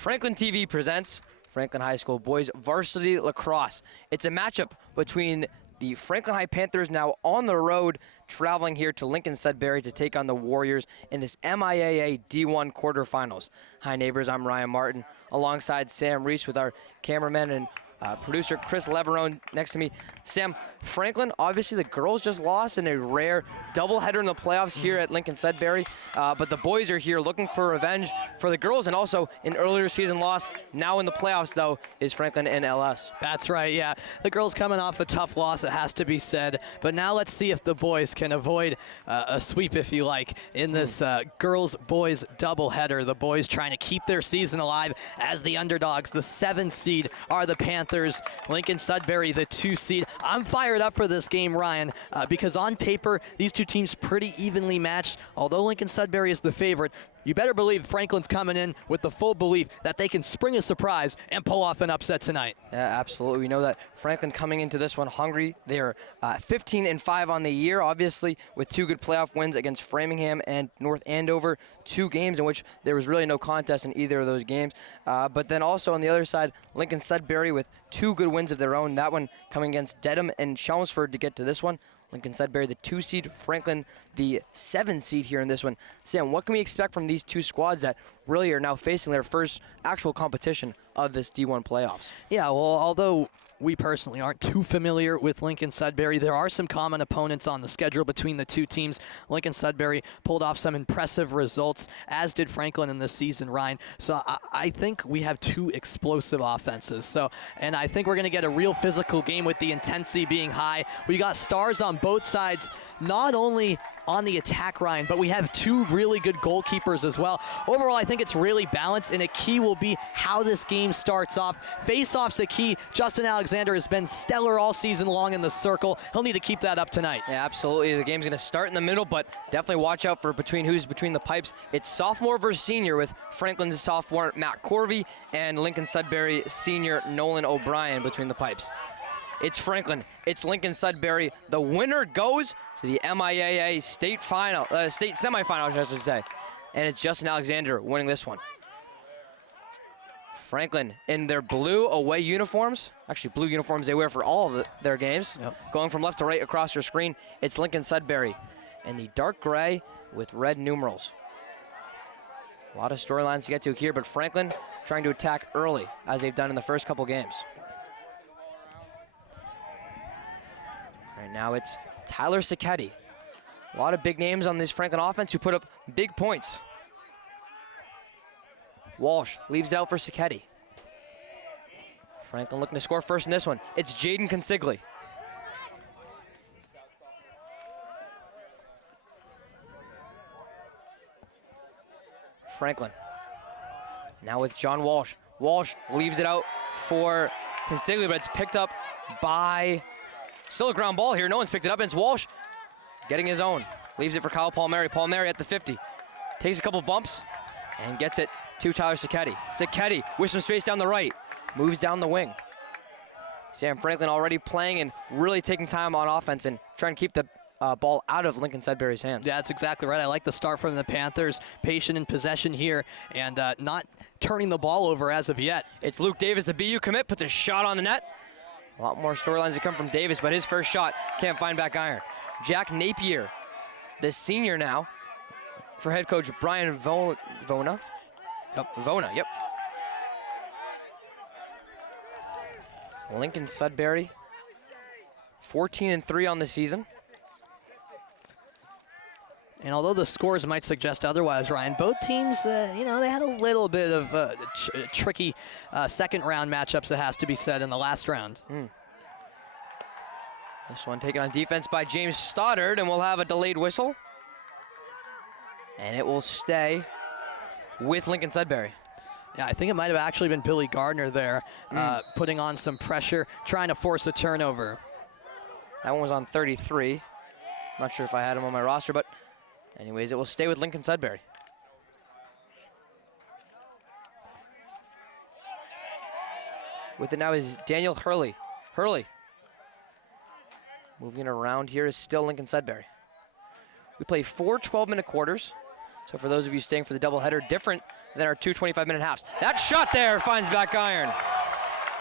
Franklin TV presents Franklin High School Boys Varsity Lacrosse. It's a matchup between the Franklin High Panthers, now on the road, traveling here to Lincoln-Sudbury to take on the Warriors in this MIAA D1 quarterfinals. Hi neighbors, I'm Ryan Martin, alongside Sam Reese with our cameraman and producer Chris Leverone next to me. Sam, Franklin, obviously the girls just lost in a rare doubleheader in the playoffs here at Lincoln-Sudbury, but the boys are here looking for revenge for the girls, and also an earlier season loss. Now in the playoffs, though, is Franklin and LS. That's right, yeah. The girls coming off a tough loss, it has to be said, but now let's see if the boys can avoid a sweep, if you like, in this girls-boys doubleheader. The boys trying to keep their season alive as the underdogs. The 7 seed are the Panthers, Lincoln-Sudbury the 2 seed. I'm fired up for this game, Ryan, because on paper, these two teams pretty evenly matched. Although Lincoln-Sudbury is the favorite, you better believe Franklin's coming in with the full belief that they can spring a surprise and pull off an upset tonight. Yeah, absolutely. We know that Franklin coming into this one hungry. They are 15-5 on the year, obviously, with 2 good playoff wins against Framingham and North Andover. 2 games in which there was really no contest in either of those games. But then also on the other side, Lincoln-Sudbury with 2 good wins of their own. That one coming against Dedham and Chelmsford to get to this one. Lincoln-Sudbury, the 2 seed, Franklin, the 7 seed here in this one. Sam, what can we expect from these 2 squads that really are now facing their first actual competition of this D1 playoffs? Yeah, well, although we personally aren't too familiar with Lincoln-Sudbury, there are some common opponents on the schedule between the 2 teams. Lincoln-Sudbury pulled off some impressive results, as did Franklin in this season, Ryan. So I think we have 2 explosive offenses. And I think we're going to get a real physical game with the intensity being high. We got stars on both sides, not only on the attack, Ryan, but we have 2 really good goalkeepers as well. Overall, I think it's really balanced, and a key will be how this game starts off. Face-off's a key. Justin Alexander has been stellar all season long in the circle. He'll need to keep that up tonight. Yeah, absolutely. The game's going to start in the middle, but definitely watch out for who's between the pipes. It's sophomore versus senior, with Franklin's sophomore Matt Corvey and Lincoln-Sudbury senior Nolan O'Brien between the pipes. It's Franklin. It's Lincoln-Sudbury. The winner goes to the MIAA state semifinal, I should say. And it's Justin Alexander winning this one. Franklin in their blue away uniforms, actually blue uniforms they wear for all of their games. Yep. Going from left to right across your screen, it's Lincoln-Sudbury in the dark gray with red numerals. A lot of storylines to get to here, but Franklin trying to attack early, as they've done in the first couple games. Right now it's Tyler Sacchetti. A lot of big names on this Franklin offense who put up big points. Walsh leaves it out for Sacchetti. Franklin looking to score first in this one. It's Jaden Consigli. Franklin now with John Walsh. Walsh leaves it out for Consigli, but it's picked up by... Still a ground ball here. No one's picked it up, and it's Walsh getting his own. Leaves it for Kyle Palmieri. Palmieri at the 50. Takes a couple bumps and gets it to Tyler Sacchetti. Sacchetti with some space down the right. Moves down the wing. Sam Franklin already playing and really taking time on offense and trying to keep the ball out of Lincoln-Sudbury's hands. Yeah, that's exactly right. I like the start from the Panthers. Patient in possession here and not turning the ball over as of yet. It's Luke Davis, the BU commit, puts a shot on the net. A lot more storylines that come from Davis, but his first shot can't find back iron. Jack Napier, the senior now, for head coach Brian Vona. Vona, yep. Lincoln-Sudbury, 14-3 on the season. And although the scores might suggest otherwise, Ryan, both teams, they had a little bit of tricky second-round matchups, it has to be said, in the last round. This one taken on defense by James Stoddard, and we'll have a delayed whistle. And it will stay with Lincoln-Sudbury. Yeah, I think it might have actually been Billy Gardner there, putting on some pressure, trying to force a turnover. That one was on 33. Not sure if I had him on my roster, but anyways, it will stay with Lincoln-Sudbury. With it now is Daniel Hurley. Moving around here is still Lincoln-Sudbury. We play 4 12-minute quarters. So for those of you staying for the doubleheader, different than our 2 25-minute halves. That shot there finds back iron.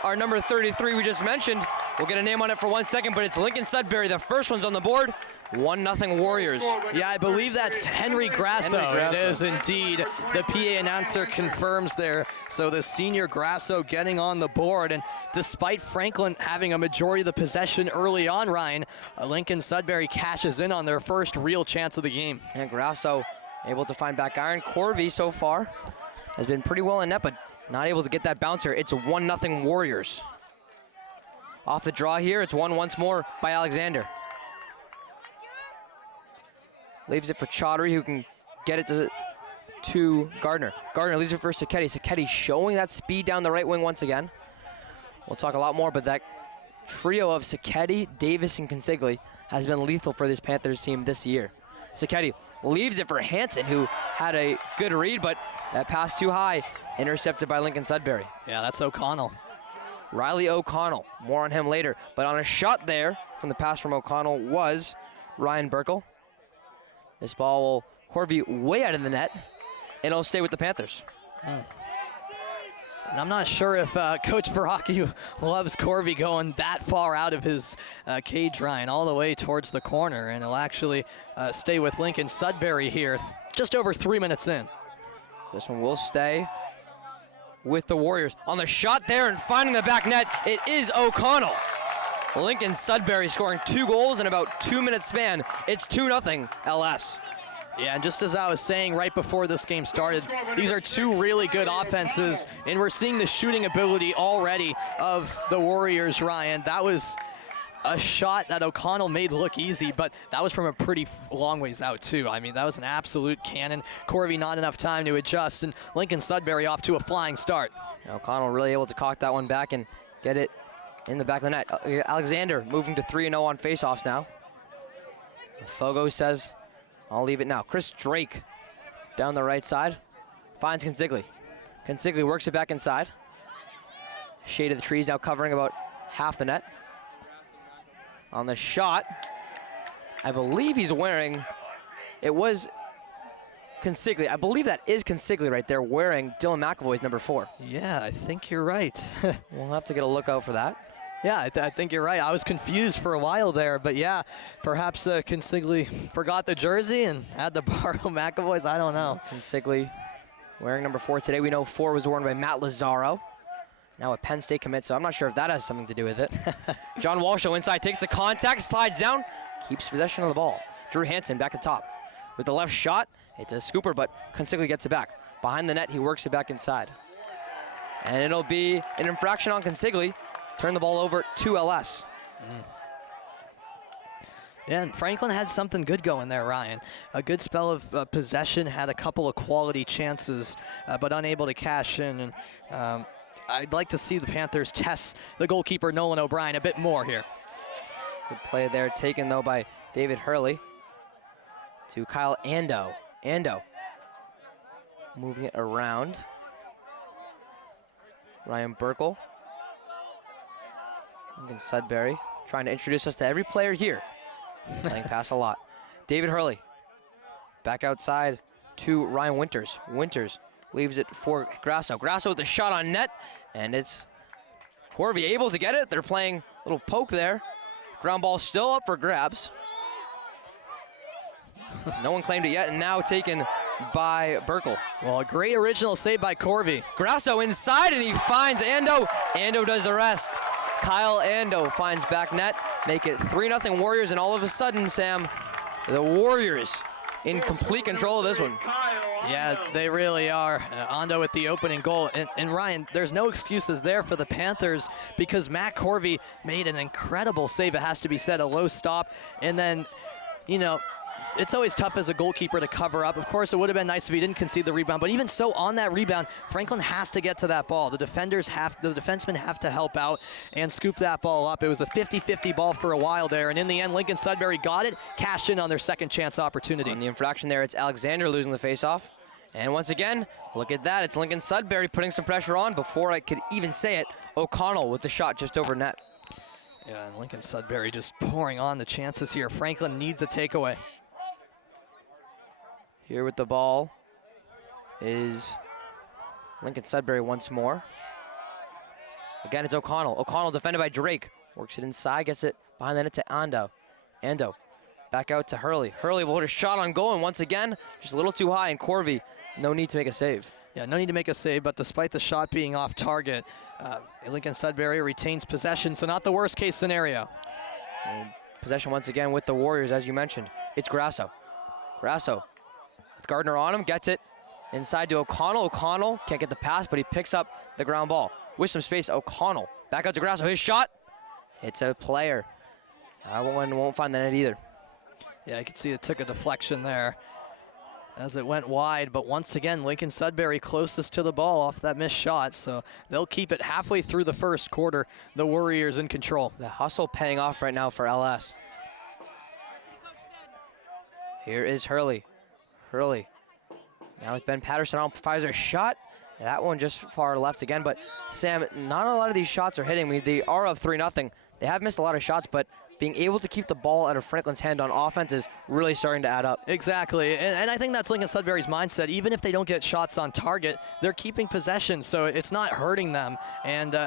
Our number 33 we just mentioned, we'll get a name on it for 1 second, but it's Lincoln-Sudbury. The first one's on the board. 1-0 Warriors. Yeah, I believe that's Henry Grasso. It is indeed. The PA announcer confirms there. So the senior Grasso getting on the board. And despite Franklin having a majority of the possession early on, Ryan, Lincoln-Sudbury cashes in on their first real chance of the game. And Grasso able to find back iron. Corvey so far has been pretty well in net, but not able to get that bouncer. It's a 1-0 Warriors. Off the draw here, it's won once more by Alexander. Leaves it for Chaudhry, who can get it to Gardner. Gardner leaves it for Sacchetti. Sacchetti showing that speed down the right wing once again. We'll talk a lot more, but that trio of Sacchetti, Davis, and Consigli has been lethal for this Panthers team this year. Sacchetti leaves it for Hansen, who had a good read, but that pass too high, intercepted by Lincoln-Sudbury. Yeah, that's O'Connell. Riley O'Connell, more on him later, but on a shot there from the pass from O'Connell was Ryan Burkle. This ball will Corvey way out of the net, and it'll stay with the Panthers. And I'm not sure if Coach Verhocki loves Corvey going that far out of his cage, Ryan, all the way towards the corner, and it'll actually stay with Lincoln-Sudbury here, just over 3 minutes in. This one will stay with the Warriors. On the shot there and finding the back net, it is O'Connell. Lincoln-Sudbury scoring 2 goals in about 2 minute span. It's 2-0 LS. Yeah, and just as I was saying right before this game started, these are 2 really good offenses, and we're seeing the shooting ability already of the Warriors, Ryan. That was a shot that O'Connell made look easy, but that was from a pretty long ways out, too. I mean, that was an absolute cannon. Corvey not enough time to adjust, and Lincoln-Sudbury off to a flying start. O'Connell really able to cock that one back and get it in the back of the net. Alexander moving to 3-0 on faceoffs now. Fogo says, I'll leave it now. Chris Drake down the right side finds Consigli. Consigli works it back inside. Shade of the trees now covering about half the net. On the shot, I believe he's wearing, it was Consigli. I believe that is Consigli right there wearing Dylan McAvoy's number 4. Yeah, I think you're right. We'll have to get a look out for that. Yeah, I think you're right. I was confused for a while there, but yeah, perhaps Consigli forgot the jersey and had to borrow McAvoy's. I don't know. Consigli wearing number 4 today. We know 4 was worn by Matt Lazaro. Now a Penn State commit, so I'm not sure if that has something to do with it. John Walshaw inside, takes the contact, slides down, keeps possession of the ball. Drew Hansen back at top. With the left shot, it's a scooper, but Consigli gets it back. Behind the net, he works it back inside. And it'll be an infraction on Consigli. Turn the ball over to LS. Yeah, and Franklin had something good going there, Ryan. A good spell of possession, had a couple of quality chances, but unable to cash in. And I'd like to see the Panthers test the goalkeeper, Nolan O'Brien, a bit more here. Good play there, taken though by David Hurley to Kyle Ando. Ando moving it around. Ryan Burkle. Lincoln-Sudbury trying to introduce us to every player here. Playing pass a lot. David Hurley back outside to Ryan Winters. Winters leaves it for Grasso. Grasso with the shot on net, and it's Corvey able to get it. They're playing a little poke there. Ground ball still up for grabs. No one claimed it yet, and now taken by Burkle. Well, a great original save by Corvey. Grasso inside, and he finds Ando. Ando does the rest. Kyle Ando finds back net, make it 3-0 Warriors, and all of a sudden, Sam, the Warriors in complete control of this one. Yeah, they really are. Ando with the opening goal. And Ryan, there's no excuses there for the Panthers because Matt Corvey made an incredible save, it has to be said, a low stop. And then, you know, it's always tough as a goalkeeper to cover up. Of course, it would have been nice if he didn't concede the rebound, but even so, on that rebound, Franklin has to get to that ball. The defensemen have to help out and scoop that ball up. It was a 50-50 ball for a while there, and in the end, Lincoln-Sudbury got it, cashed in on their second chance opportunity. On the infraction there, it's Alexander losing the faceoff. And once again, look at that. It's Lincoln-Sudbury putting some pressure on. Before I could even say it, O'Connell with the shot just over net. Yeah, and Lincoln-Sudbury just pouring on the chances here. Franklin needs a takeaway. Here with the ball is Lincoln-Sudbury once more. Again, it's O'Connell. O'Connell defended by Drake. Works it inside, gets it behind the net to Ando. Ando back out to Hurley. Hurley will put a shot on goal, and once again, just a little too high, and Corvey, no need to make a save. Yeah, no need to make a save, but despite the shot being off target, Lincoln-Sudbury retains possession, so not the worst case scenario. And possession once again with the Warriors, as you mentioned. It's Grasso. Grasso with Gardner on him, gets it inside to O'Connell. O'Connell can't get the pass, but he picks up the ground ball. With some space, O'Connell back out to Grasso. His shot, it's a player. That one won't find the net either. Yeah, I could see it took a deflection there as it went wide, but once again, Lincoln-Sudbury closest to the ball off that missed shot, so they'll keep it halfway through the first quarter. The Warriors in control. The hustle paying off right now for LS. Here is Hurley. Hurley. Now with Ben Patterson on, fires a shot. That one just far left again, but Sam, not a lot of these shots are hitting me. They are up 3-0. They have missed a lot of shots, but being able to keep the ball out of Franklin's hand on offense is really starting to add up. Exactly, and I think that's Lincoln-Sudbury's mindset. Even if they don't get shots on target, they're keeping possession, so it's not hurting them. And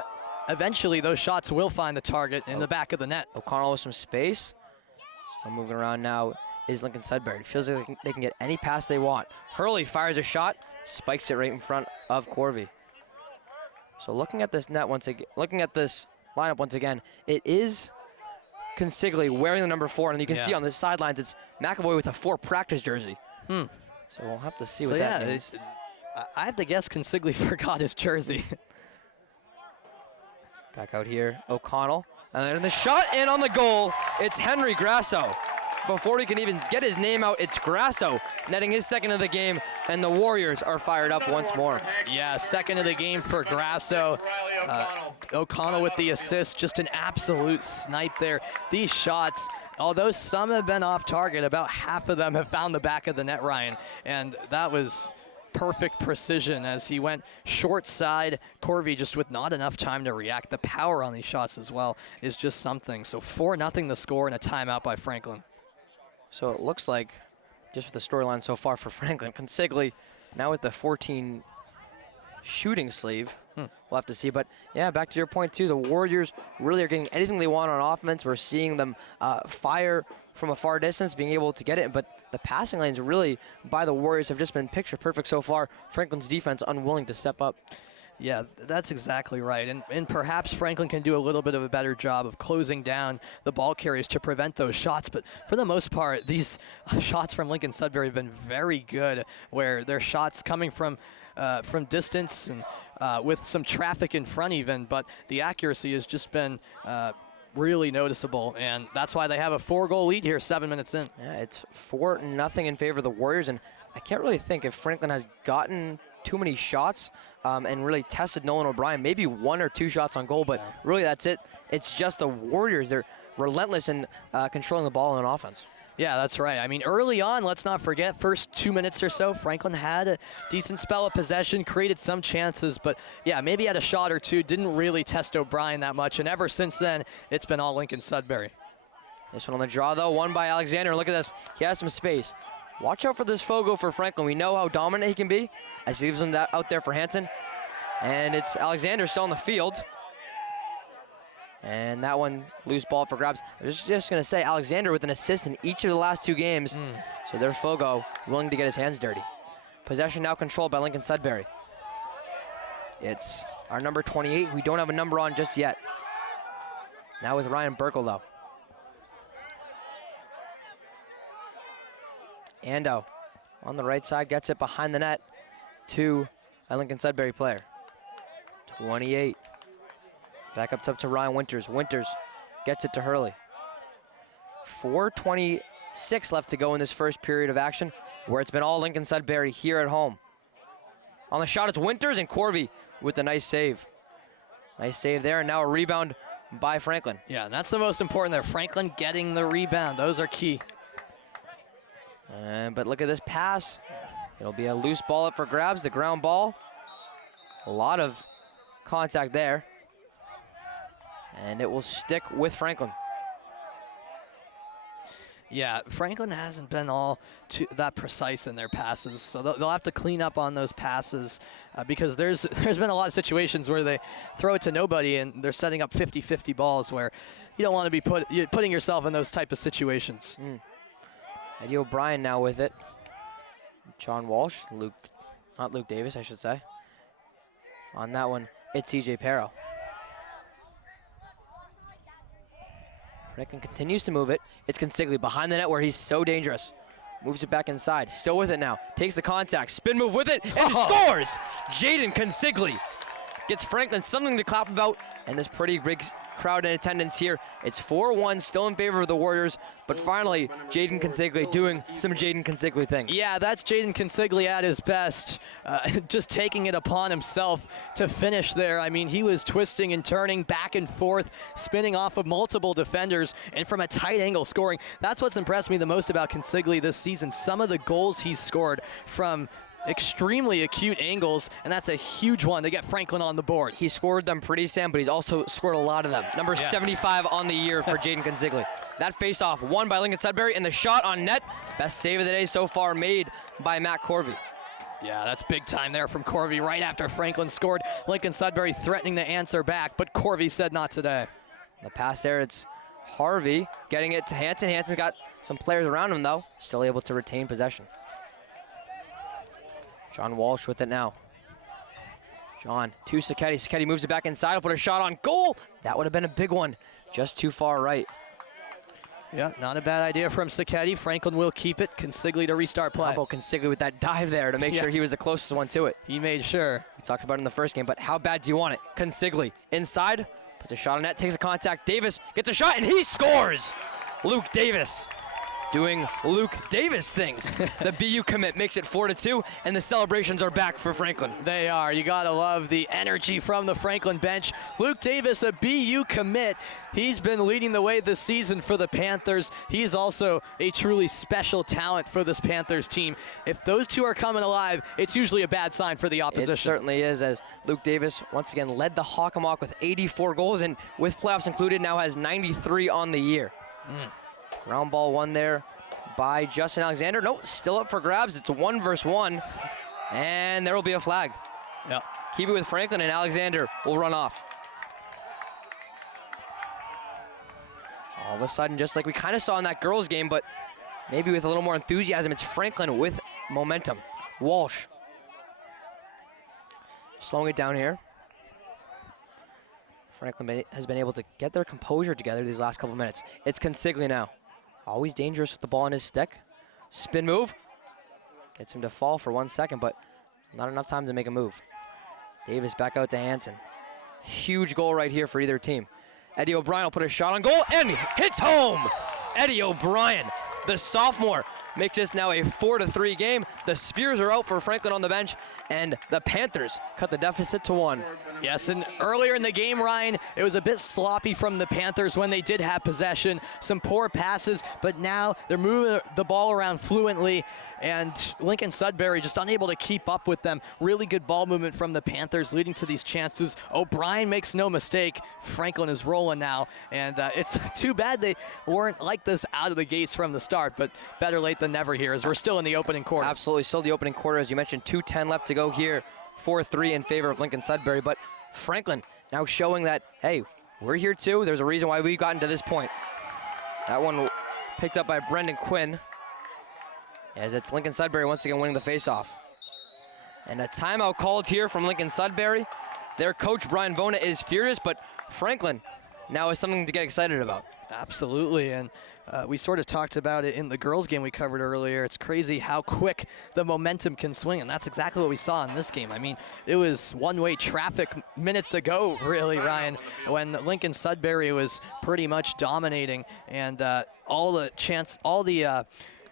eventually those shots will find the target in the back of the net. O'Connell with some space. Still moving around now is Lincoln-Sudbury. It feels like they can get any pass they want. Hurley fires a shot, spikes it right in front of Corvey. So looking at this net once again, looking at this lineup once again, it is Consigli wearing the number 4, and you can see on the sidelines it's McAvoy with a 4 practice jersey. So we'll have to see what that means. I have to guess Consigli forgot his jersey. Back out here, O'Connell, and then the shot in on the goal. It's Henry Grasso. Before he can even get his name out, it's Grasso netting his second of the game, and the Warriors are fired up once more. Yeah, second of the game for Grasso. O'Connell with the assist, just an absolute snipe there. These shots, although some have been off target, about half of them have found the back of the net, Ryan, and that was perfect precision as he went short side. Corvey just with not enough time to react. The power on these shots as well is just something. So 4-0 the score and a timeout by Franklin. So it looks like, just with the storyline so far for Franklin, Consigli now with the 14 shooting sleeve. We'll have to see. But, yeah, back to your point, too. The Warriors really are getting anything they want on offense. We're seeing them fire from a far distance, being able to get it. But the passing lanes really by the Warriors have just been picture perfect so far. Franklin's defense unwilling to step up. Yeah, that's exactly right. And perhaps Franklin can do a little bit of a better job of closing down the ball carriers to prevent those shots. But for the most part, these shots from Lincoln-Sudbury have been very good, where their shots coming from distance and with some traffic in front even, but the accuracy has just been really noticeable, and that's why they have a 4-goal lead here 7 minutes in. Yeah, it's 4-0 in favor of the Warriors, and I can't really think if Franklin has gotten too many shots and really tested Nolan O'Brien, maybe 1 or 2 shots on goal, but really that's it. It's just the Warriors. They're relentless in controlling the ball on offense. Yeah, that's right. I mean, early on, let's not forget, first 2 minutes or so, Franklin had a decent spell of possession, created some chances, but yeah, maybe had a shot or two, didn't really test O'Brien that much, and ever since then, it's been all Lincoln-Sudbury. This one on the draw, though, won by Alexander. Look at this. He has some space. Watch out for this Fogo for Franklin. We know how dominant he can be as he leaves him out there for Hansen. And it's Alexander still on the field. And that one, loose ball for grabs. I was just going to say, Alexander with an assist in each of the last 2 games. So there's Fogo willing to get his hands dirty. Possession now controlled by Lincoln-Sudbury. It's our number 28. We don't have a number on just yet. Now with Ryan Burkle, though. Ando on the right side gets it behind the net to a Lincoln-Sudbury player. 28. Back up top to Ryan Winters. Winters gets it to Hurley. 4:26 left to go in this first period of action, where it's been all Lincoln-Sudbury here at home. On the shot, it's Winters, and Corvey with a nice save. Nice save there, and now a rebound by Franklin. Yeah, and that's the most important there. Franklin getting the rebound. Those are key. But look at this pass. It'll be a loose ball up for grabs, the ground ball. A lot of contact there. And it will stick with Franklin. Yeah, Franklin hasn't been all that precise in their passes, so they'll have to clean up on those passes because there's been a lot of situations where they throw it to nobody and they're setting up 50-50 balls where you don't want to be putting yourself in those type of situations. Eddie O'Brien now with it. John Walsh, not Luke Davis, I should say. On that one, it's CJ Perro. Franklin continues to move it. It's Consigli behind the net where he's so dangerous. Moves it back inside. Still with it now. Takes the contact. Spin move with it and scores! Jaden Consigli gets Franklin something to clap about, and this pretty big crowd in attendance here. It's 4-1, still in favor of the Warriors, but finally, Jaden Consigli doing some Jaden Consigli things. Yeah, that's Jaden Consigli at his best, just taking it upon himself to finish there. I mean, he was twisting and turning back and forth, spinning off of multiple defenders, and from a tight angle scoring. That's what's impressed me the most about Consigli this season. Some of the goals he's scored from extremely acute angles, and that's a huge one to get Franklin on the board. He scored them pretty, Sam, but he's also scored a lot of them. Number 75 on the year for Jaden Consigli. That face-off won by Lincoln-Sudbury, and the shot on net, best save of the day so far made by Matt Corvey. Yeah, that's big time there from Corvey right after Franklin scored. Lincoln-Sudbury threatening to answer back, but Corvey said not today. The pass there, it's Harvey getting it to Hansen. Hansen's got some players around him, though. Still able to retain possession. John Walsh with it now. John to Sacchetti. Sacchetti moves it back inside. Will put a shot on goal. That would have been a big one. Just too far right. Yeah, not a bad idea from Sacchetti. Franklin will keep it. Consigli to restart play. How about Consigli with that dive there to make sure he was the closest one to it? He made sure. We talked about it in the first game, but how bad do you want it? Consigli inside, puts a shot on net, takes a contact. Davis gets a shot, and he scores! Luke Davis doing Luke Davis things. The BU commit makes it 4-2, and the celebrations are back for Franklin. They are. You gotta love the energy from the Franklin bench. Luke Davis, a BU commit. He's been leading the way this season for the Panthers. He's also a truly special talent for this Panthers team. If those two are coming alive, it's usually a bad sign for the opposition. It certainly is, as Luke Davis once again led the Hockomock with 84 goals, and with playoffs included, now has 93 on the year. Round ball one there by Justin Alexander. Nope, still up for grabs. It's a 1-versus-1, and there will be a flag. Yep. Keep it with Franklin, and Alexander will run off. All of a sudden, just like we kind of saw in that girls' game, but maybe with a little more enthusiasm, it's Franklin with momentum. Walsh slowing it down here. Franklin has been able to get their composure together these last couple minutes. It's Consigli now. Always dangerous with the ball in his stick. Spin move. Gets him to fall for 1 second, but not enough time to make a move. Davis back out to Hansen. Huge goal right here for either team. Eddie O'Brien will put a shot on goal and hits home. Eddie O'Brien, the sophomore, makes this now a 4-3 game. The Spears are out for Franklin on the bench, and the Panthers cut the deficit to 1. Yes, and earlier in the game, Ryan, it was a bit sloppy from the Panthers when they did have possession. Some poor passes, but now they're moving the ball around fluently, and Lincoln-Sudbury just unable to keep up with them. Really good ball movement from the Panthers leading to these chances. O'Brien makes no mistake. Franklin is rolling now, and it's too bad they weren't like this out of the gates from the start, but better late than never here as we're still in the opening quarter. Absolutely, still the opening quarter. As you mentioned, 2:10 left to go here. 4-3 in favor of Lincoln-Sudbury, but Franklin now showing that, hey, we're here too. There's a reason why we've gotten to this point. That one picked up by Brendan Quinn, as it's Lincoln-Sudbury once again winning the faceoff. And a timeout called here from Lincoln-Sudbury. Their coach, Brian Vona, is furious, but Franklin now is something to get excited about. Absolutely, and we sort of talked about it in the girls' game we covered earlier. It's crazy how quick the momentum can swing, and that's exactly what we saw in this game. I mean, it was one-way traffic minutes ago, really, Ryan, when Lincoln-Sudbury was pretty much dominating, and all the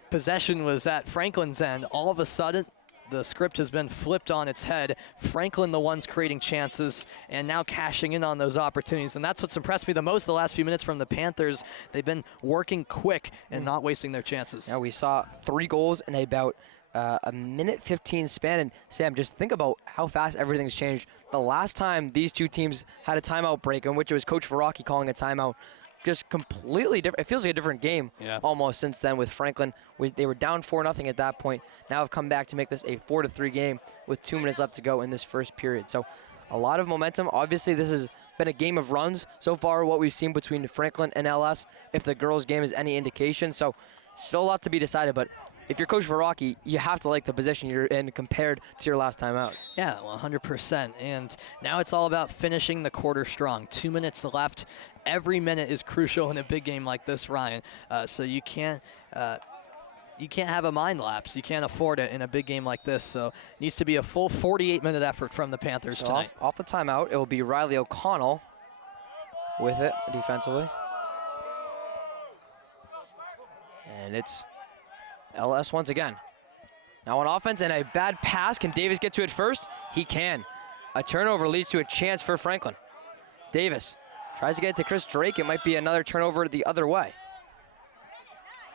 possession was at Franklin's end. All of a sudden, the script has been flipped on its head. Franklin, the ones creating chances, and now cashing in on those opportunities. And that's what's impressed me the most the last few minutes from the Panthers. They've been working quick and not wasting their chances. Yeah, we saw 3 goals in about a minute 15 span. And Sam, just think about how fast everything's changed. The last time these two teams had a timeout break, in which it was Coach Verrocki calling a timeout, just completely different. It feels like a different game almost since then with Franklin. They were down 4-0 at that point. Now have come back to make this a 4-3 game with 2 minutes left to go in this first period. So a lot of momentum. Obviously, this has been a game of runs so far, what we've seen between Franklin and LS, if the girls' game is any indication. So still a lot to be decided, but if you're Coach Verrocki, you have to like the position you're in compared to your last time out. Yeah, 100%. And now it's all about finishing the quarter strong. 2 minutes left. Every minute is crucial in a big game like this, Ryan. So you can't have a mind lapse. You can't afford it in a big game like this. So it needs to be a full 48-minute effort from the Panthers tonight. Off the timeout, it will be Riley O'Connell with it defensively. And it's LS once again. Now on offense and a bad pass. Can Davis get to it first? He can. A turnover leads to a chance for Franklin. Davis tries to get it to Chris Drake. It might be another turnover the other way.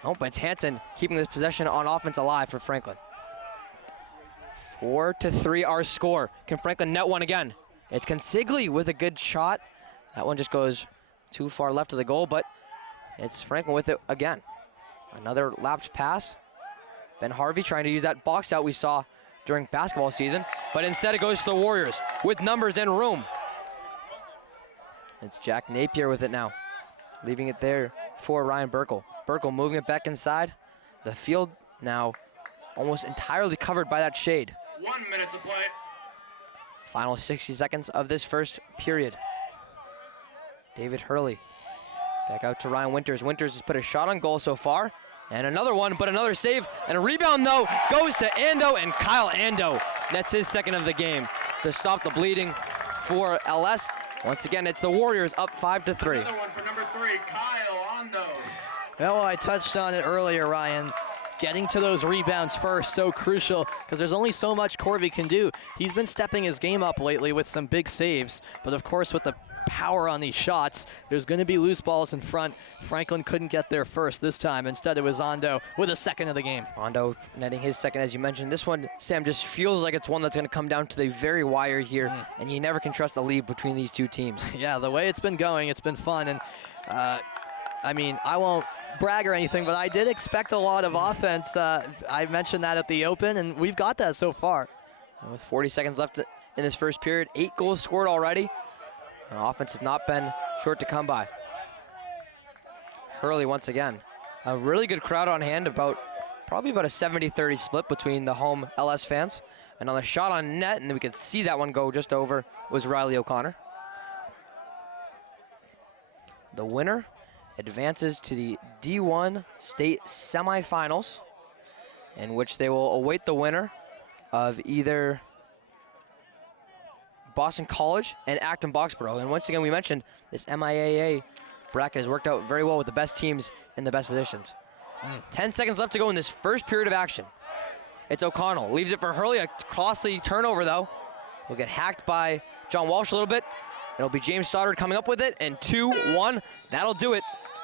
Oh, but it's Hansen keeping this possession on offense alive for Franklin. 4-3 our score. Can Franklin net one again? It's Consigli with a good shot. That one just goes too far left of the goal, but it's Franklin with it again. Another lapped pass. Ben Harvey trying to use that box out we saw during basketball season, but instead it goes to the Warriors with numbers and room. It's Jack Napier with it now, leaving it there for Ryan Burkle. Burkle moving it back inside. The field now almost entirely covered by that shade. 1 minute to play. Final 60 seconds of this first period. David Hurley back out to Ryan Winters. Winters has put a shot on goal so far. And another one, but another save. And a rebound, though, goes to Ando, and Kyle Ando nets his second of the game to stop the bleeding for LS. Once again, it's the Warriors up 5-3. Another one for number 3, Kyle Ando. Well, I touched on it earlier, Ryan. Getting to those rebounds first, so crucial, because there's only so much Corby can do. He's been stepping his game up lately with some big saves, but of course with the power on these shots, there's going to be loose balls in front. Franklin couldn't get there first this time. Instead, it was Ando with a second of the game. Ando netting his second, as you mentioned. This one, Sam, just feels like it's one that's going to come down to the very wire here, and you never can trust a lead between these two teams. Yeah, the way it's been going, it's been fun, and I mean, I won't brag or anything, but I did expect a lot of offense. I mentioned that at the open, and we've got that so far. With 40 seconds left in this first period, 8 goals scored already. Offense has not been short to come by. Hurley once again. A really good crowd on hand, probably about a 70-30 split between the home LS fans. And on the shot on net, and we could see that one go just over, was Riley O'Connor. The winner advances to the D1 state semifinals, in which they will await the winner of either Boston College and Acton Boxborough. And once again, we mentioned this MIAA bracket has worked out very well with the best teams in the best positions. 10 seconds left to go in this first period of action. It's O'Connell. Leaves it for Hurley. A costly turnover, though. Will get hacked by John Walsh a little bit. It'll be James Stoddard coming up with it. And 2-1. That'll do it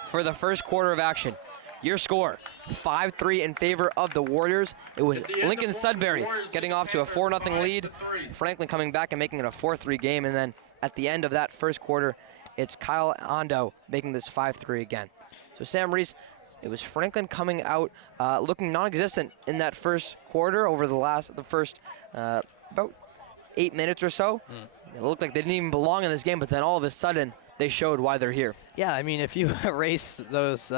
for the first quarter of action. Your score, 5-3 in favor of the Warriors. It was Lincoln-Sudbury getting off to a 4-0 lead. Franklin coming back and making it a 4-3 game. And then at the end of that first quarter, it's Kyle Ando making this 5-3 again. So Sam Reese, it was Franklin coming out looking non-existent in that first quarter over the first about 8 minutes or so. It looked like they didn't even belong in this game, but then all of a sudden they showed why they're here. Yeah, I mean, if you erase those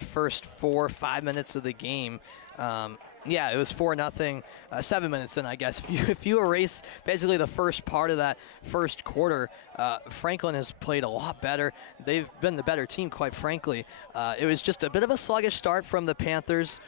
first 4 or 5 minutes of the game, yeah, it was 4-0, 7 minutes in, I guess. If you erase basically the first part of that first quarter, Franklin has played a lot better. They've been the better team, quite frankly. It was just a bit of a sluggish start from the Panthers,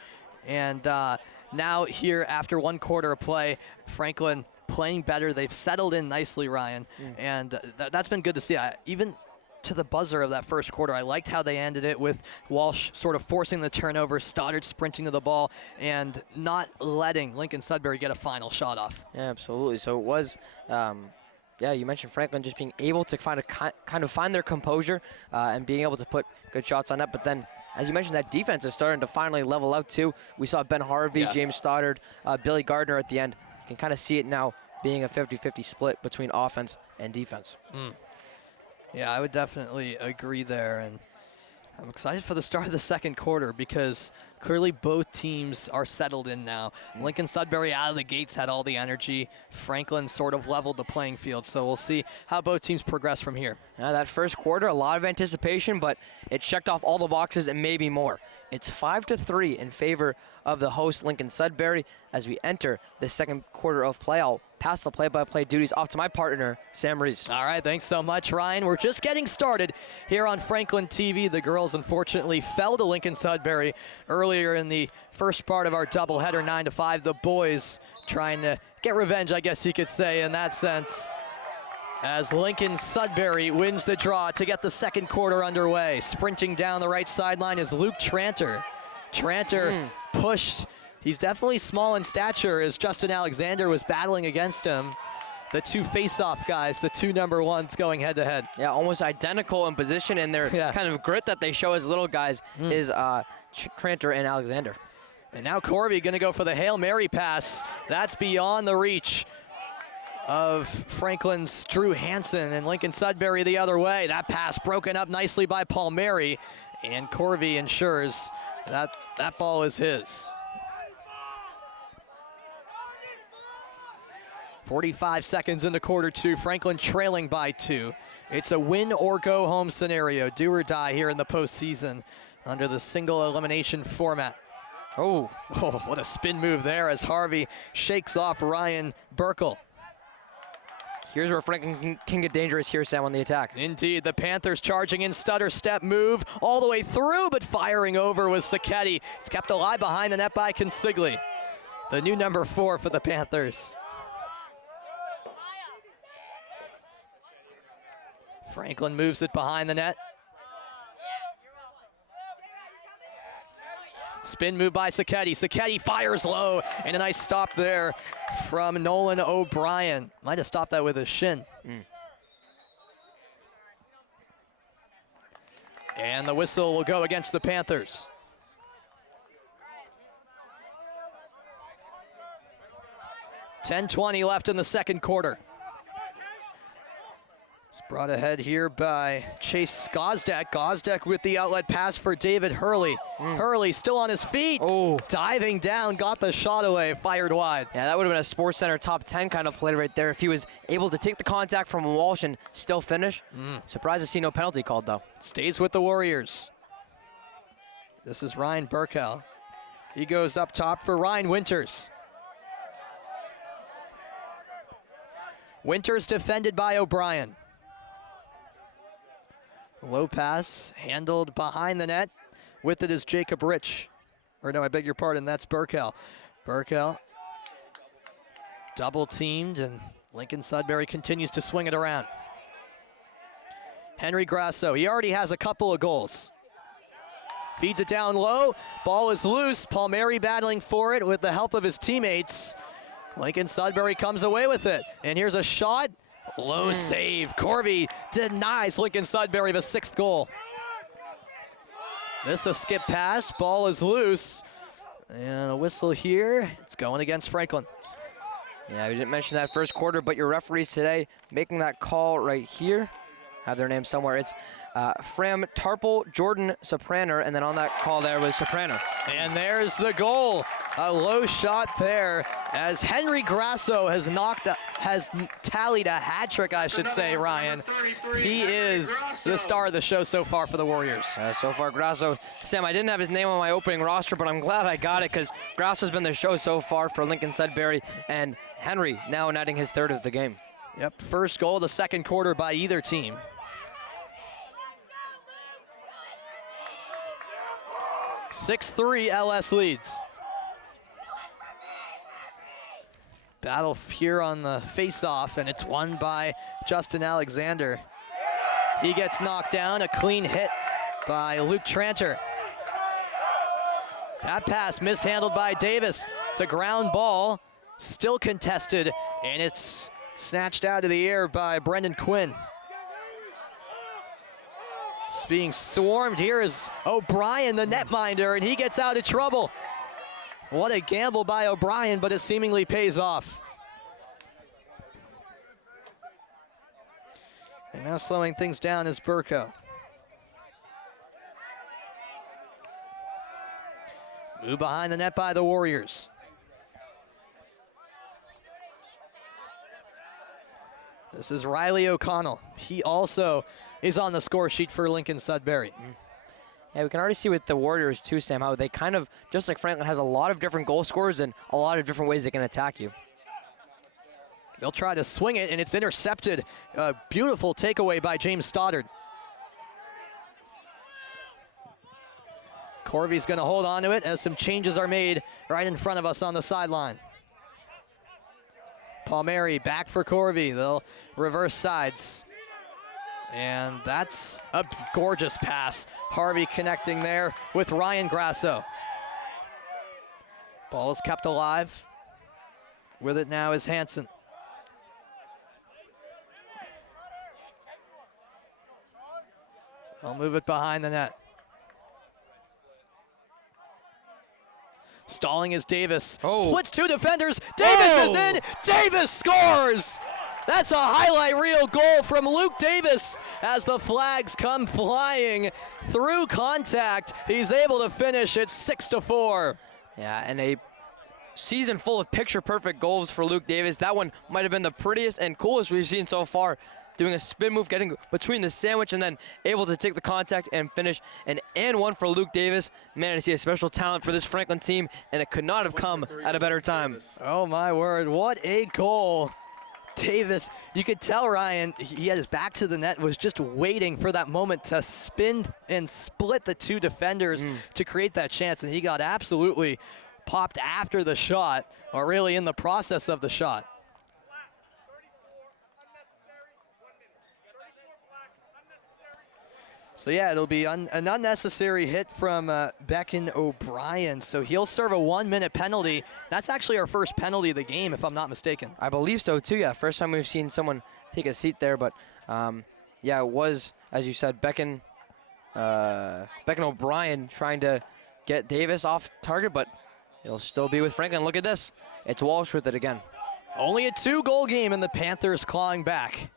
and now here after 1 quarter of play, Franklin playing better. They've settled in nicely, Ryan, and that's been good to see. Even to the buzzer of that first quarter, I liked how they ended it with Walsh sort of forcing the turnover, Stoddard sprinting to the ball, and not letting Lincoln-Sudbury get a final shot off. Yeah, absolutely. So it was, yeah, you mentioned Franklin just being able to find their composure and being able to put good shots on net. But then, as you mentioned, that defense is starting to finally level out too. We saw Ben Harvey, James Stoddard, Billy Gardner at the end. You can kind of see it now being a 50-50 split between offense and defense. Yeah, I would definitely agree there. And I'm excited for the start of the second quarter because clearly both teams are settled in now. Lincoln-Sudbury out of the gates had all the energy. Franklin sort of leveled the playing field. So we'll see how both teams progress from here. That first quarter, a lot of anticipation, but it checked off all the boxes and maybe more. It's 5-3 in favor of the host Lincoln-Sudbury as we enter the second quarter of play. I'll pass the play-by-play duties off to my partner, Sam Reese. All right, thanks so much, Ryan. We're just getting started here on Franklin TV. The girls, unfortunately, fell to Lincoln-Sudbury earlier in the first part of our doubleheader, 9-5. The boys trying to get revenge, I guess you could say, in that sense, as Lincoln-Sudbury wins the draw to get the second quarter underway. Sprinting down the right sideline is Luke Tranter. Tranter pushed. He's definitely small in stature as Justin Alexander was battling against him. The two face-off guys, the two number ones going head-to-head. Yeah, almost identical in position, and their kind of grit that they show as little guys is Tranter and Alexander. And now Corby going to go for the Hail Mary pass. That's beyond the reach of Franklin's Drew Hansen, and Lincoln-Sudbury the other way. That pass broken up nicely by Palmieri, and Corby ensures that that ball is his. 45 seconds into quarter two, Franklin trailing by 2. It's a win or go home scenario, do or die here in the postseason under the single elimination format. Oh, what a spin move there as Harvey shakes off Ryan Burkle. Here's where Franklin can get dangerous here, Sam, on the attack. Indeed, the Panthers charging in, stutter step move all the way through, but firing over was Sacchetti. It's kept alive behind the net by Consigli, the new number 4 for the Panthers. Franklin moves it behind the net. Spin move by Sacchetti. Sacchetti fires low, and a nice stop there from Nolan O'Brien. Might have stopped that with his shin. And the whistle will go against the Panthers. .10:20 left in the second quarter. It's brought ahead here by Chase Gosdek. Gosdek with the outlet pass for David Hurley. Hurley still on his feet. Oh, Diving down, got the shot away, fired wide. yeah, that would have been a Sports Center top 10 kind of play right there if he was able to take the contact from Walsh and still finish. Surprised to see no penalty called, though. Stays with the Warriors. This is Ryan Burkell. He goes up top for Ryan Winters. Winters defended by O'Brien. Low pass, handled behind the net. With it is Jacob Rich. Or no, I beg your pardon, that's Burkell. Burkell double teamed, and Lincoln-Sudbury continues to swing it around. Henry Grasso, he already has a couple of goals. Feeds it down low, ball is loose. Palmieri battling for it with the help of his teammates. Lincoln-Sudbury comes away with it, and here's a shot. Low save. Corby denies Lincoln-Sudbury the 6th goal. This a skip pass. Ball is loose. And a whistle here. It's going against Franklin. Yeah, we didn't mention that first quarter, but your referees today making that call right here. Have their name somewhere. It's Fram Tarple, Jordan Sopraner, and then on that call there was Sopraner. And there's the goal. A low shot there as Henry Grasso has tallied a hat trick, I should say, Ryan. He is the star of the show so far for the Warriors. So far, Grasso. Sam, I didn't have his name on my opening roster, but I'm glad I got it because Grasso's been the show so far for Lincoln-Sudbury, and Henry now netting his 3rd of the game. Yep, first goal of the second quarter by either team. 6-3 LS leads. Battle here on the face-off, and it's won by Justin Alexander. He gets knocked down, a clean hit by Luke Tranter. That pass mishandled by Davis. It's a ground ball, still contested, and it's snatched out of the air by Brendan Quinn. It's being swarmed here is O'Brien, the netminder, and he gets out of trouble. What a gamble by O'Brien, but it seemingly pays off. And And now slowing things down is Burko. Move behind the net by the Warriors. This is Riley O'Connell. He also is on the score sheet for Lincoln-Sudbury. Yeah, we can already see with the Warriors too, Sam, how they kind of, just like Franklin, has a lot of different goal scorers and a lot of different ways they can attack you. They'll try to swing it, and it's intercepted. A beautiful takeaway by James Stoddard. Corvy's going to hold on to it as some changes are made right in front of us on the sideline. Palmieri back for Corvy. They'll reverse sides. And that's a gorgeous pass. Harvey connecting there with Ryan Grasso. Ball is kept alive. With it now is Hansen. They'll move it behind the net. Stalling is Davis. Oh. Splits two defenders. Davis is in. Davis scores. That's a highlight reel goal from Luke Davis as the flags come flying through contact. He's able to finish it 6-4. Yeah, and a season full of picture-perfect goals for Luke Davis. That one might have been the prettiest and coolest we've seen so far. Doing a spin move, getting between the sandwich, and then able to take the contact and finish. And one for Luke Davis. Man, I see a special talent for this Franklin team, and it could not have come at a better time. Oh, my word. What a goal. Davis, you could tell Ryan, he had his back to the net, was just waiting for that moment to spin and split the two defenders to create that chance, and he got absolutely popped after the shot, or really in the process of the shot. So yeah, it'll be an unnecessary hit from Becken O'Brien. So he'll serve a 1-minute penalty. That's actually our first penalty of the game, if I'm not mistaken. I believe so too, yeah. First time we've seen someone take a seat there, but yeah, it was, as you said, Becken O'Brien trying to get Davis off target, but he'll still be with Franklin. Look at this. It's Walsh with it again. Only a 2-goal game, and the Panthers clawing back.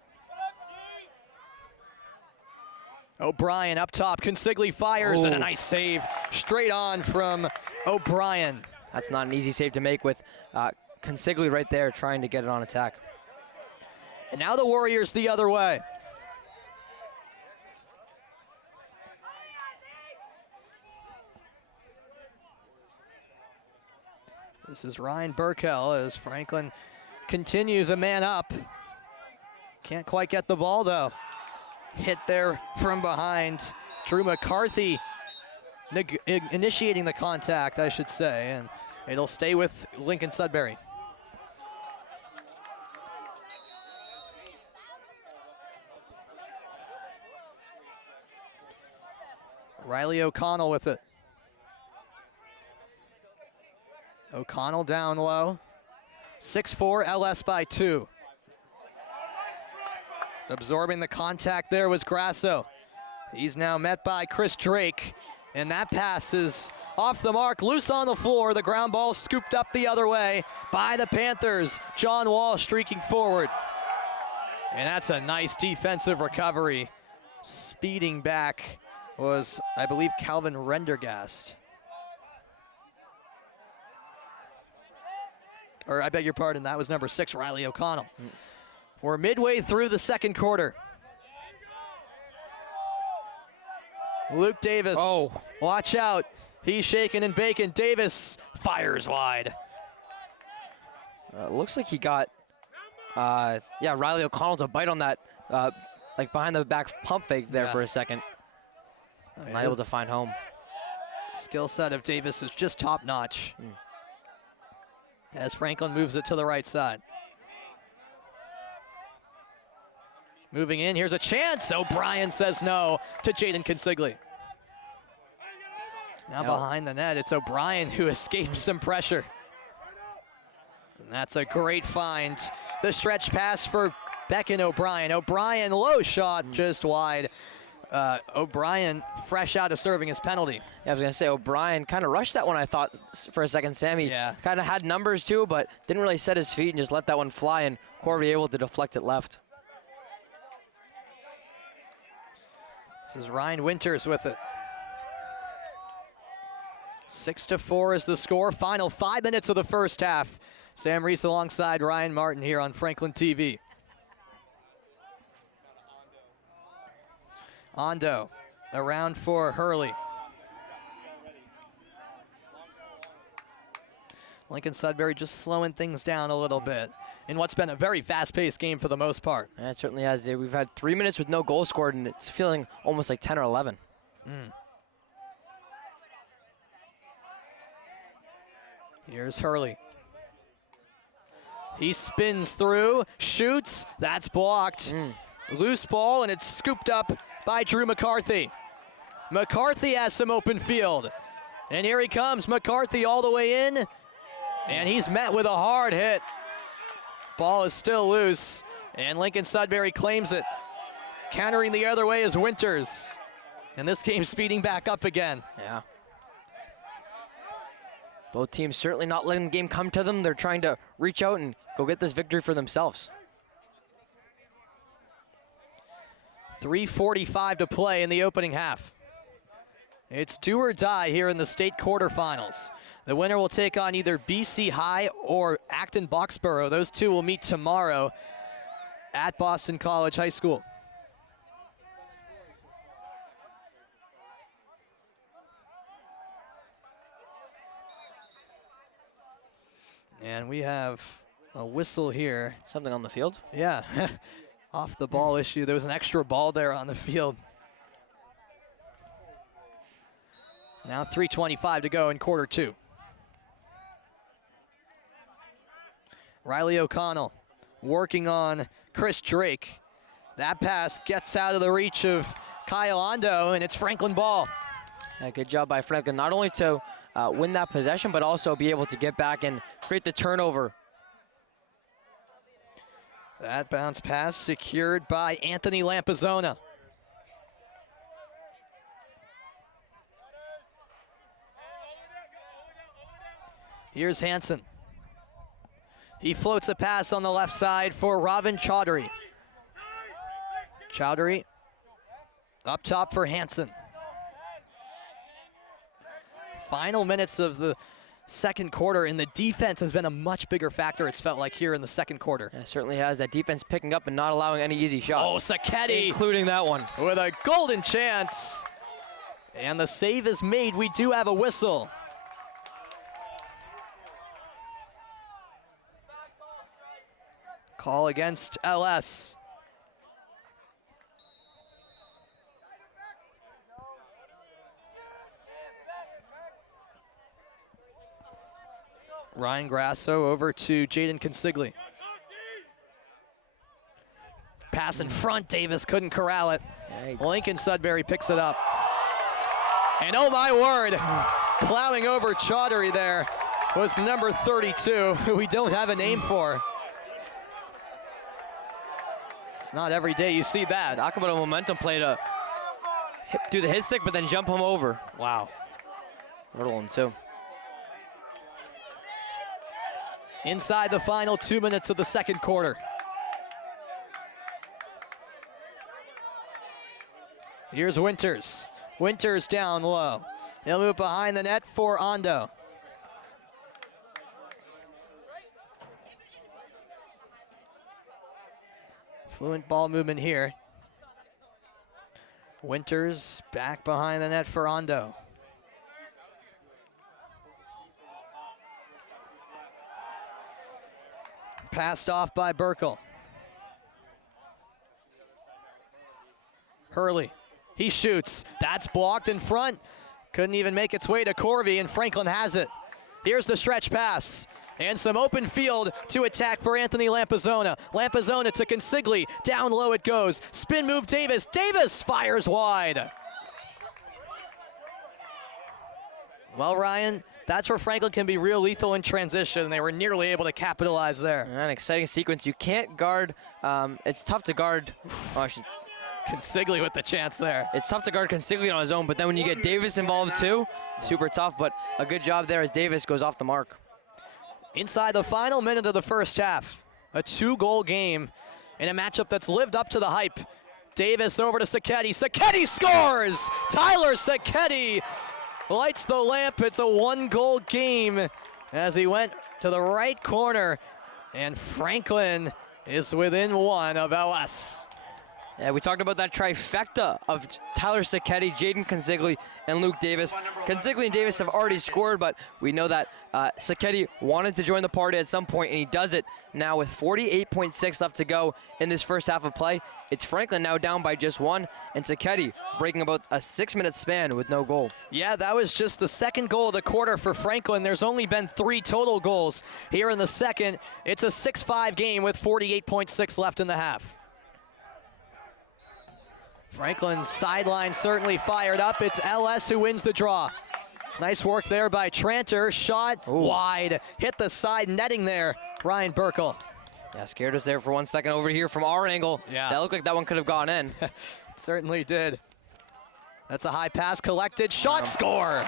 O'Brien up top. Consigli fires, and a nice save straight on from O'Brien. That's not an easy save to make with Consigli right there trying to get it on attack. And now the Warriors the other way. This is Ryan Burkell as Franklin continues a man up. Can't quite get the ball though. Hit there from behind. Drew McCarthy initiating the contact, I should say, and it'll stay with Lincoln-Sudbury. Riley O'Connell with it. O'Connell down low. 6-4, LS by 2. Absorbing the contact there was Grasso. He's now met by Chris Drake, and that pass is off the mark, loose on the floor. The ground ball scooped up the other way by the Panthers. John Wall streaking forward. And that's a nice defensive recovery. Speeding back was, I believe, Calvin Rendergast. Or I beg your pardon, that was number 6, Riley O'Connell. We're midway through the second quarter. Luke Davis, watch out. He's shaking and baking. Davis fires wide. Looks like he got, Riley O'Connell to bite on that, like behind the back pump fake there for a second. Not able to find home. Skill set of Davis is just top notch. As Franklin moves it to the right side. Moving in, here's a chance. O'Brien says no to Jaden Consigli. Now behind the net, it's O'Brien who escapes some pressure. And that's a great find. The stretch pass for Becken O'Brien. O'Brien, low shot, just wide. O'Brien fresh out of serving his penalty. Yeah, I was going to say, O'Brien kind of rushed that one, I thought, for a second. Sammy kind of had numbers too, but didn't really set his feet and just let that one fly, and Corby able to deflect it left. This is Ryan Winters with it. 6-4 is the score. Final 5 minutes of the first half. Sam Reese alongside Ryan Martin here on Franklin TV. Ondo around for Hurley. Lincoln-Sudbury just slowing things down a little bit in what's been a very fast-paced game for the most part. Yeah, it certainly has. We've had 3 minutes with no goal scored, and it's feeling almost like 10 or 11. Here's Hurley. He spins through, shoots, that's blocked. Loose ball, and it's scooped up by Drew McCarthy. McCarthy has some open field. And here he comes, McCarthy all the way in, and he's met with a hard hit. Ball is still loose, and Lincoln-Sudbury claims it. Countering the other way is Winters. And this game's speeding back up again. Yeah. Both teams certainly not letting the game come to them. They're trying to reach out and go get this victory for themselves. 3:45 to play in the opening half. It's do or die here in the state quarterfinals. The winner will take on either BC High or Acton Boxborough. Those two will meet tomorrow at Boston College High School. And we have a whistle here. Something on the field? Yeah, off the ball issue. There was an extra ball there on the field. Now 3:25 to go in quarter two. Riley O'Connell working on Chris Drake. That pass gets out of the reach of Kyle Ondo, and it's Franklin ball. Yeah, good job by Franklin, not only to win that possession, but also be able to get back and create the turnover. That bounce pass secured by Anthony Lampazona. Here's Hansen. He floats a pass on the left side for Ravin Chaudhary. Chaudhary up top for Hansen. Final minutes of the second quarter, and the defense has been a much bigger factor, it's felt like, here in the second quarter. Yeah, it certainly has. That defense picking up and not allowing any easy shots. Oh, Sacchetti, including that one. with a golden chance. And the save is made. We do have a whistle. Call against LS. Ryan Grasso over to Jaden Consigli. Pass in front, Davis couldn't corral it. Lincoln-Sudbury picks it up. And oh my word, plowing over Chaudhary there was number 32, who we don't have a name for. It's not every day you see that. Talk about a momentum play to do the hit stick, but then jump him over. Wow. Riddle him too. Inside the final 2 minutes of the second quarter. Here's Winters. Winters down low. He'll move behind the net for Ondo. Fluent ball movement here. Winters back behind the net for Ondo. Passed off by Burkle. Hurley, he shoots. That's blocked in front. Couldn't even make its way to Corvey, and Franklin has it. Here's the stretch pass. And some open field to attack for Anthony Lampazona. Lampazona to Consigli. Down low it goes. Spin move Davis. Davis fires wide. Well, Ryan, that's where Franklin can be real lethal in transition, and they were nearly able to capitalize there. An exciting sequence. You can't guard. It's tough to guard. Consigli with the chance there. It's tough to guard Consigli on his own, but then when you get Davis involved too, super tough, but a good job there as Davis goes off the mark. Inside the final minute of the first half, a 2-goal game in a matchup that's lived up to the hype. Davis over to Sacchetti. Sacchetti scores! Tyler Sacchetti lights the lamp. It's a one-goal game as he went to the right corner, and Franklin is within one of LS. Yeah, we talked about that trifecta of Tyler Sacchetti, Jaden Consigli, and Luke Davis. Consigli and Davis have already scored, but we know that Sacchetti wanted to join the party at some point, and he does it now with 48.6 left to go in this first half of play. It's Franklin now down by just one, and Sacchetti breaking about a 6-minute span with no goal. Yeah, that was just the second goal of the quarter for Franklin. There's only been 3 total goals here in the second. It's a 6-5 game with 48.6 left in the half. Franklin's sideline certainly fired up. It's LS who wins the draw. Nice work there by Tranter. Shot wide. Hit the side netting there. Ryan Burkle. Yeah, scared us there for 1 second over here from our angle. Yeah. That looked like that one could have gone in. Certainly did. That's a high pass collected. Shot score.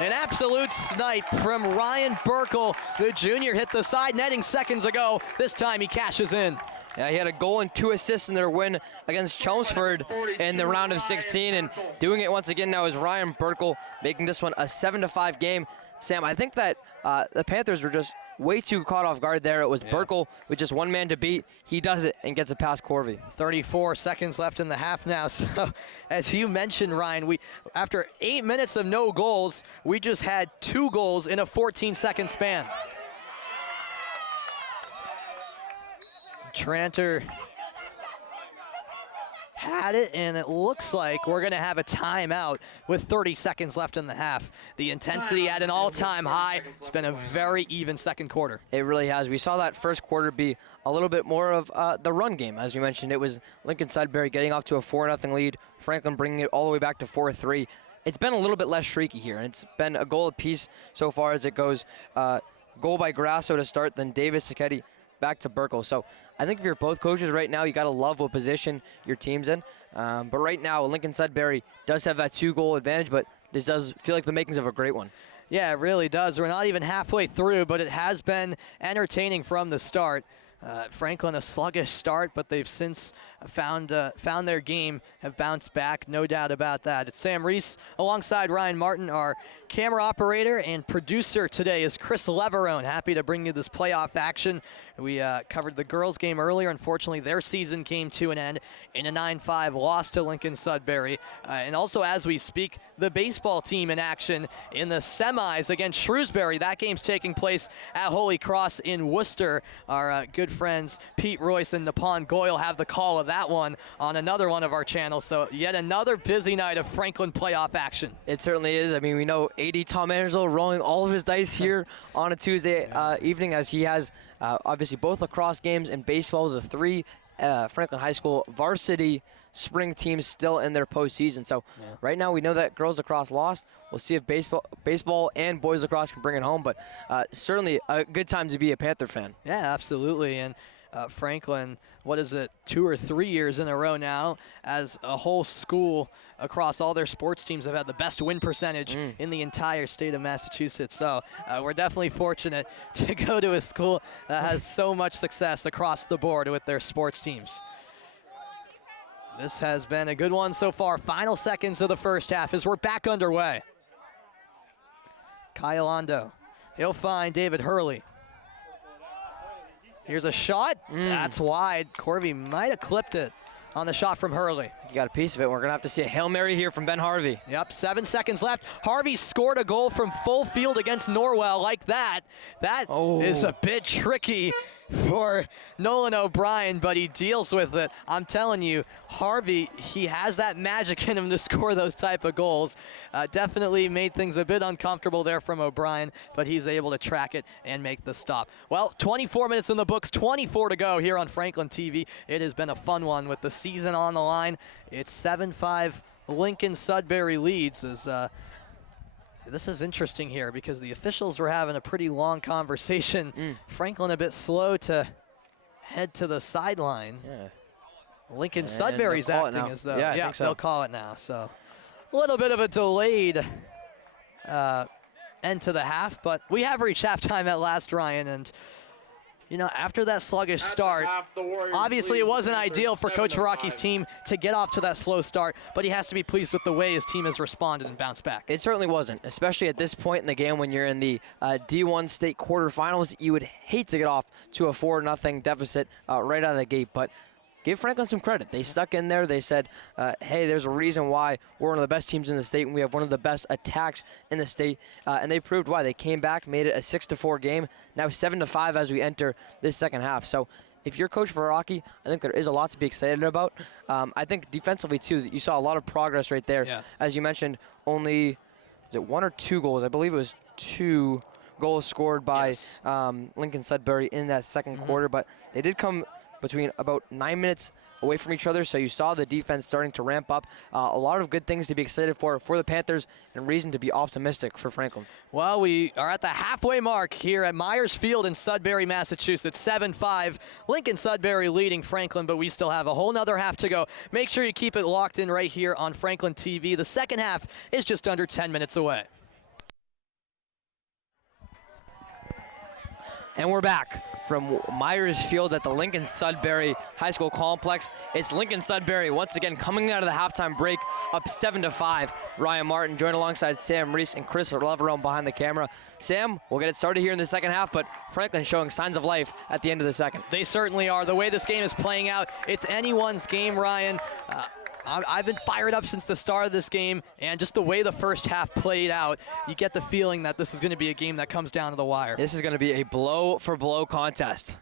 An absolute snipe from Ryan Burkle. The junior hit the side netting seconds ago. This time he cashes in. Yeah, he had a goal and 2 assists in their win against Chelmsford in the round of 16, and doing it once again now is Ryan Burkle, making this one a 7-5 game. Sam, I think that the Panthers were just way too caught off guard there. It was Burkle with just one man to beat. He does it and gets it past Corvey. 34 seconds left in the half now. So, as you mentioned, Ryan, after 8 minutes of no goals, we just had 2 goals in a 14-second span. Tranter had it, and it looks like we're going to have a timeout with 30 seconds left in the half. The intensity at an all-time high. It's been a very even second quarter. It really has. We saw that first quarter be a little bit more of the run game. As you mentioned, it was Lincoln-Sudbury getting off to a 4-0 lead, Franklin bringing it all the way back to 4-3. It's been a little bit less streaky here, and it's been a goal apiece so far as it goes. Goal by Grasso to start, then Davis, Sacchetti, back to Burkle. So I think if you're both coaches right now, you got to love what position your team's in. But right now, Lincoln-Sudbury does have that 2-goal advantage, but this does feel like the makings of a great one. Yeah, it really does. We're not even halfway through, but it has been entertaining from the start. Franklin, a sluggish start, but they've since found their game, have bounced back, no doubt about that. It's Sam Reese alongside Ryan Martin. Our camera operator and producer today is Chris Leverone. Happy to bring you this playoff action. We covered the girls' game earlier. Unfortunately, their season came to an end in a 9-5 loss to Lincoln-Sudbury. And also, as we speak, the baseball team in action in the semis against Shrewsbury. That game's taking place at Holy Cross in Worcester. Our good friends Pete Royce and Nippon Goyle have the call of that one on another one of our channels. So yet another busy night of Franklin playoff action. It certainly is. I mean, we know AD Tom Angelo rolling all of his dice here on a Tuesday evening, as he has obviously both lacrosse games and baseball, the 3 Franklin High School varsity spring teams still in their postseason. So right now we know that girls lacrosse lost. We'll see if baseball and boys lacrosse can bring it home, but certainly a good time to be a Panther fan. Yeah, absolutely. And Franklin, what is it, 2 or 3 years in a row now as a whole school across all their sports teams have had the best win percentage in the entire state of Massachusetts. So we're definitely fortunate to go to a school that has so much success across the board with their sports teams. This has been a good one so far. Final seconds of the first half as we're back underway. Kyle Ondo, he'll find David Hurley. Here's a shot. That's wide. Corvey might have clipped it on the shot from Hurley. You got a piece of it. We're going to have to see a Hail Mary here from Ben Harvey. Yep, 7 seconds left. Harvey scored a goal from full field against Norwell like that. That is a bit tricky for Nolan O'Brien, but he deals with it. I'm telling you, Harvey, he has that magic in him to score those type of goals. Definitely made things a bit uncomfortable there from O'Brien, but he's able to track it and make the stop. Well, 24 minutes in the books, 24 to go here on Franklin TV. It has been a fun one with the season on the line. It's 7-5 Lincoln-Sudbury leads as this is interesting here because the officials were having a pretty long conversation. Franklin a bit slow to head to the sideline. Lincoln-Sudbury's acting as though, I think so. They'll call it now. So a little bit of a delayed end to the half, but we have reached halftime at last, Ryan, and You know, after that sluggish At the start, half, the Warriors obviously it lead wasn't Panthers ideal for Coach 7-5. Veraki's team to get off to that slow start, but he has to be pleased with the way his team has responded and bounced back. It certainly wasn't, especially at this point in the game when you're in the D1 state quarterfinals. You would hate to get off to a 4-0 deficit right out of the gate, but give Franklin some credit. They stuck in there. They said, hey, there's a reason why we're one of the best teams in the state and we have one of the best attacks in the state, and they proved why. They came back, made it a 6-4 game, now 7-5 as we enter this second half. So if you're Coach Veraki, I think there is a lot to be excited about. I think defensively, too, you saw a lot of progress right there. Yeah. As you mentioned, only, is it 1 or 2 goals? I believe it was 2 goals scored by Yes. Lincoln-Sudbury in that second quarter, but they did come between about 9 minutes away from each other, so you saw the defense starting to ramp up. A lot of good things to be excited for the Panthers and reason to be optimistic for Franklin. Well, we are at the halfway mark here at Myers Field in Sudbury, Massachusetts. 7-5, Lincoln-Sudbury leading Franklin, but we still have a whole nother half to go. Make sure you keep it locked in right here on Franklin TV. The second half is just under 10 minutes away. And we're back from Myers Field at the Lincoln-Sudbury High School Complex. It's Lincoln-Sudbury once again coming out of the halftime break, up 7-5. Ryan Martin joined alongside Sam Reese and Chris Leverone behind the camera. Sam, we'll get it started here in the second half, but Franklin showing signs of life at the end of the second. They certainly are. The way this game is playing out, it's anyone's game, Ryan. I've been fired up since the start of this game, and just the way the first half played out, you get the feeling that this is going to be a game that comes down to the wire. This is going to be a blow-for-blow contest.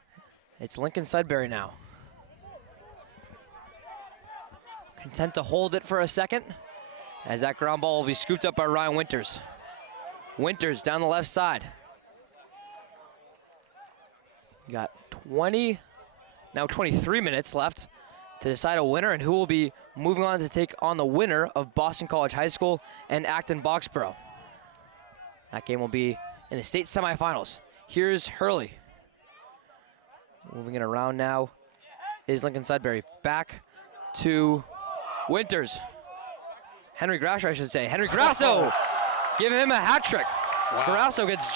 It's Lincoln-Sudbury now. Content to hold it for a second, as that ground ball will be scooped up by Ryan Winters. Winters down the left side. You got 23 minutes left to decide a winner and who will be moving on to take on the winner of Boston College High School and Acton Boxborough. That game will be in the state semifinals. Here's Hurley. Moving it around now is Lincoln-Sudbury. Back to Winters. Henry Grasso, I should say. Henry Grasso! Give him a hat trick. Wow. Grasso gets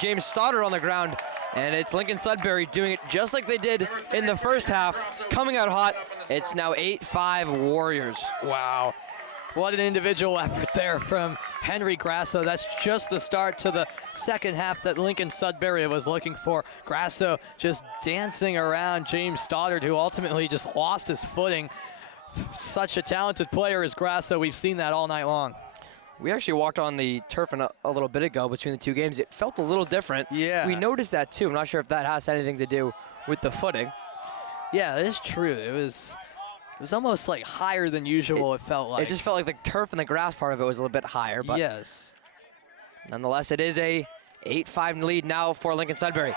James Stoddard on the ground. And it's Lincoln-Sudbury doing it just like they did in the first half, coming out hot. It's now 8-5 Warriors. Wow. What an individual effort there from Henry Grasso. That's just the start to the second half that Lincoln-Sudbury was looking for. Grasso just dancing around James Stoddard, who ultimately just lost his footing. Such a talented player as Grasso. We've seen that all night long. We actually walked on the turf a little bit ago between the two games. It felt a little different. Yeah. We noticed that too. I'm not sure if that has anything to do with the footing. Yeah, that is true. It was almost like higher than usual, it felt like. It just felt like the turf and the grass part of it was a little bit higher. But yes. Nonetheless, it is a 8-5 lead now for Lincoln-Sudbury.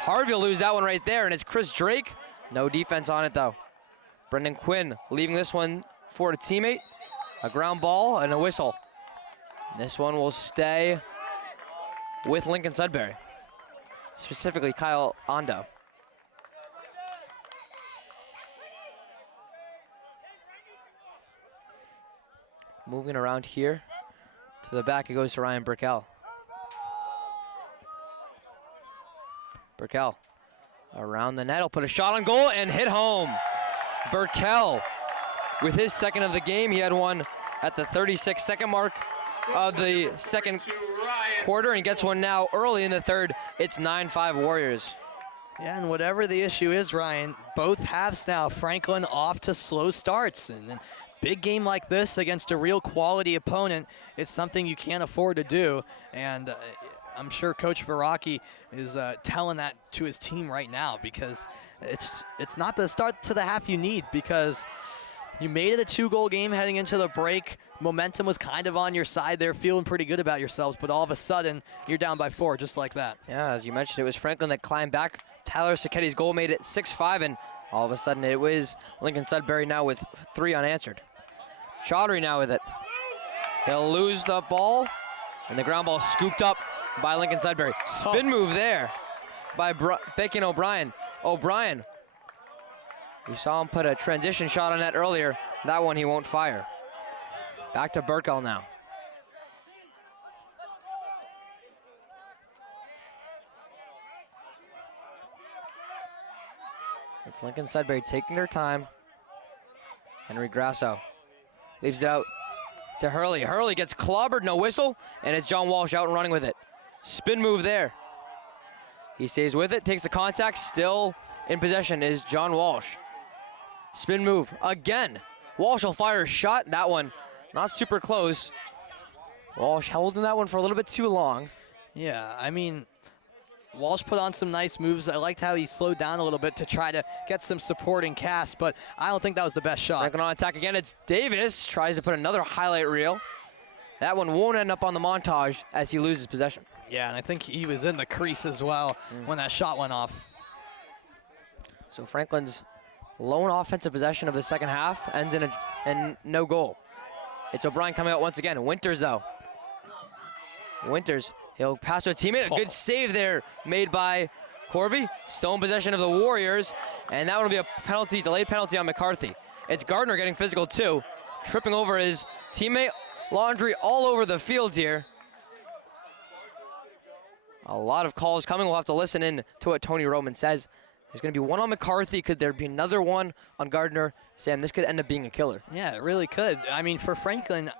Harvey will lose that one right there, and it's Chris Drake. No defense on it, though. Brendan Quinn leaving this one for a teammate. A ground ball and a whistle. This one will stay with Lincoln-Sudbury, specifically Kyle Ondo. Moving around here to the back, it goes to Ryan Burkell. Burkell around the net, he'll put a shot on goal and hit home. Burkell with his second of the game. He had one at the 36-second mark of the second quarter and gets one now early in the third. It's 9-5 Warriors. Yeah, and whatever the issue is, Ryan, both halves now, Franklin off to slow starts. And a big game like this against a real quality opponent, it's something you can't afford to do. And I'm sure Coach Veraki is telling that to his team right now, because it's not the start to the half you need, because you made it a 2-goal game heading into the break. Momentum was kind of on your side there, feeling pretty good about yourselves, but all of a sudden, you're down by 4, just like that. Yeah, as you mentioned, it was Franklin that climbed back. Tyler Sacchetti's goal made it 6-5, and all of a sudden it was Lincoln-Sudbury now with 3 unanswered. Chaudhry now with it. He'll lose the ball, and the ground ball scooped up by Lincoln-Sudbury. Spin move there by Bacon O'Brien. O'Brien, we saw him put a transition shot on net earlier. That one he won't fire. Back to Burkell now. It's Lincoln-Sudbury taking their time. Henry Grasso leaves it out to Hurley. Hurley gets clobbered, no whistle, and it's John Walsh out and running with it. Spin move there. He stays with it, takes the contact, still in possession is John Walsh. Spin move again. Walsh will fire a shot. That one not super close. Walsh holding that one for a little bit too long. Yeah, I mean, Walsh put on some nice moves. I liked how he slowed down a little bit to try to get some supporting cast, but I don't think that was the best shot. Franklin on attack again. It's Davis. Tries to put another highlight reel. That one won't end up on the montage as he loses possession. Yeah, and I think he was in the crease as well when that shot went off. So Franklin's lone offensive possession of the second half ends in no goal. It's O'Brien coming out once again. Winters, though. Winters, he'll pass to a teammate. A good save there made by Corvey. Still in possession of the Warriors, and that one will be a penalty, delayed penalty on McCarthy. It's Gardner getting physical, too. Tripping over his teammate. Laundry all over the field here. A lot of calls coming. We'll have to listen in to what Tony Roman says. There's going to be one on McCarthy. Could there be another one on Gardner? Sam, this could end up being a killer. Yeah, it really could. I mean, for Franklin,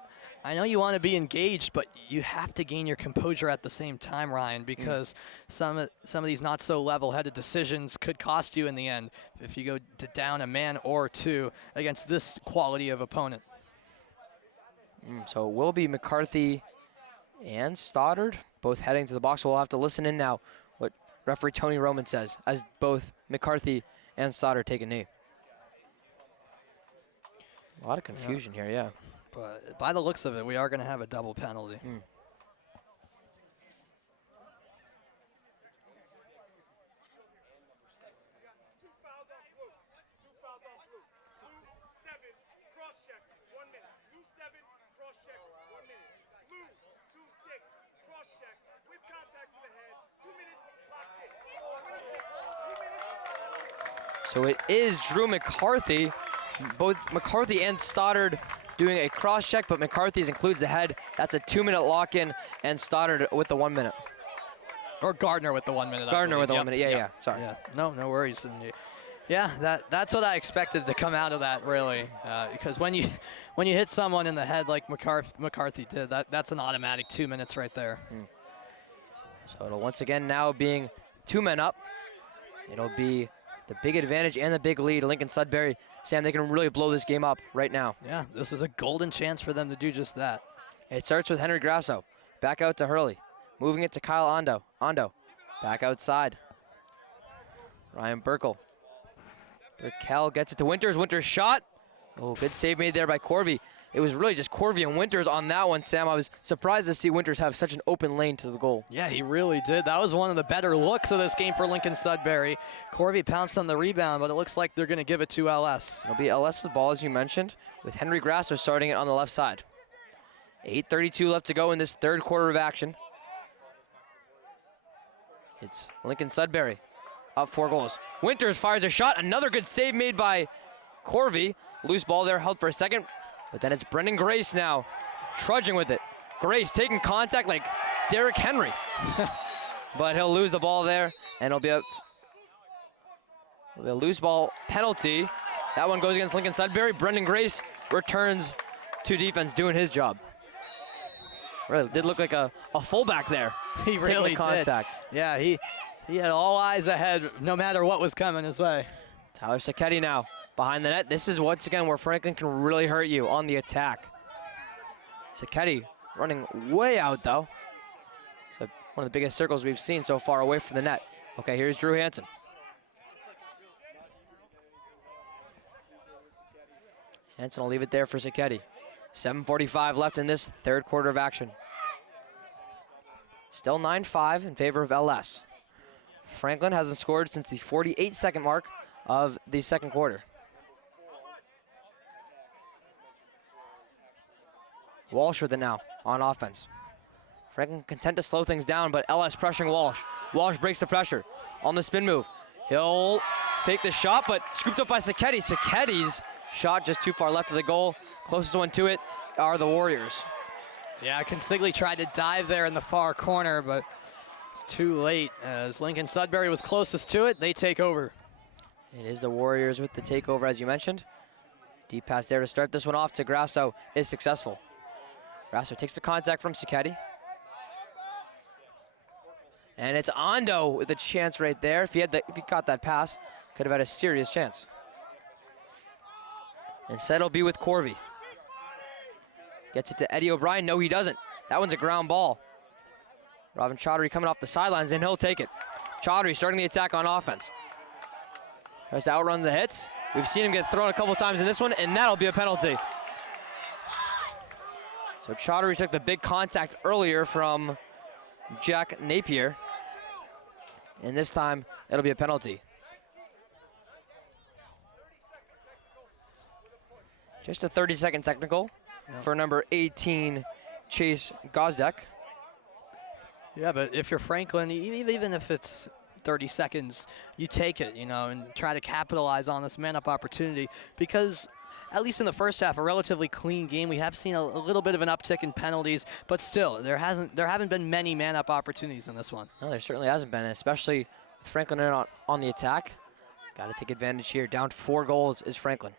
I know you want to be engaged, but you have to gain your composure at the same time, Ryan, because some of these not so level-headed decisions could cost you in the end if you go down a man or two against this quality of opponent. So it will be McCarthy and Stoddard both heading to the box. We'll have to listen in now what referee Tony Roman says as both McCarthy and Stoddard take a knee. A lot of confusion here, yeah. But by the looks of it, we are going to have a double penalty. So it is Drew McCarthy. Both McCarthy and Stoddard doing a cross check, but McCarthy's includes the head. That's a 2-minute lock-in, and Stoddard with the 1 minute. Or Gardner with the 1 minute. Gardner with the 1 minute. Yeah. Sorry. Yeah. No worries. And yeah, that's what I expected to come out of that, really, because when you hit someone in the head like McCarthy did, that's an automatic 2 minutes right there. So it'll once again now being 2 men up. It'll be the big advantage and the big lead. Lincoln-Sudbury, Sam, they can really blow this game up right now. Yeah, this is a golden chance for them to do just that. It starts with Henry Grasso. Back out to Hurley. Moving it to Kyle Ondo. Ondo, back outside. Ryan Burkle. Burkell gets it to Winters. Winters shot. Oh, good save made there by Corvey. It was really just Corvey and Winters on that one, Sam. I was surprised to see Winters have such an open lane to the goal. Yeah, he really did. That was one of the better looks of this game for Lincoln-Sudbury. Corvey pounced on the rebound, but it looks like they're going to give it to LS. It'll be LS's ball, as you mentioned, with Henry Grasso starting it on the left side. 8:32 left to go in this third quarter of action. It's Lincoln-Sudbury up 4 goals. Winters fires a shot. Another good save made by Corvey. Loose ball there, held for a second. But then it's Brendan Grace now, trudging with it. Grace taking contact like Derrick Henry. But he'll lose the ball there, and it'll be a loose ball penalty. That one goes against Lincoln-Sudbury. Brendan Grace returns to defense, doing his job. Really did look like a fullback there. He really did. Contact. Yeah, he had all eyes ahead, no matter what was coming his way. Tyler Sacchetti now behind the net. This is once again where Franklin can really hurt you on the attack. Sacchetti running way out though. So one of the biggest circles we've seen so far away from the net. Okay, here's Drew Hansen. Hansen will leave it there for Sacchetti. 7:45 left in this third quarter of action. Still 9-5 in favor of LS. Franklin hasn't scored since the 48-second mark of the second quarter. Walsh with it now on offense. Franklin content to slow things down, but LS pressuring Walsh. Walsh breaks the pressure on the spin move. He'll fake the shot, but scooped up by Sacchetti. Sacchetti's shot just too far left of the goal. Closest one to it are the Warriors. Yeah, Consigli tried to dive there in the far corner, but it's too late. As Lincoln-Sudbury was closest to it, they take over. It is the Warriors with the takeover, as you mentioned. Deep pass there to start this one off to Grasso is successful. Grasso takes the contact from Sacchetti. And it's Ando with a chance right there. If he got that pass, could have had a serious chance. Instead, it'll be with Corvey. Gets it to Eddie O'Brien. No, he doesn't. That one's a ground ball. Robin Chaudhary coming off the sidelines, and he'll take it. Chaudhary starting the attack on offense. Tries to outrun the hits. We've seen him get thrown a couple times in this one, and that'll be a penalty. So Chaudhary took the big contact earlier from Jack Napier. And this time, it'll be a penalty. Just a 30-second technical for number 18, Chase Gosdek. Yeah, but if you're Franklin, even if it's 30 seconds, you take it, you know, and try to capitalize on this man-up opportunity because at least in the first half, a relatively clean game. We have seen a little bit of an uptick in penalties, but still, there haven't been many man-up opportunities in this one. No, there certainly hasn't been, especially with Franklin on the attack. Got to take advantage here. Down 4 goals is Franklin.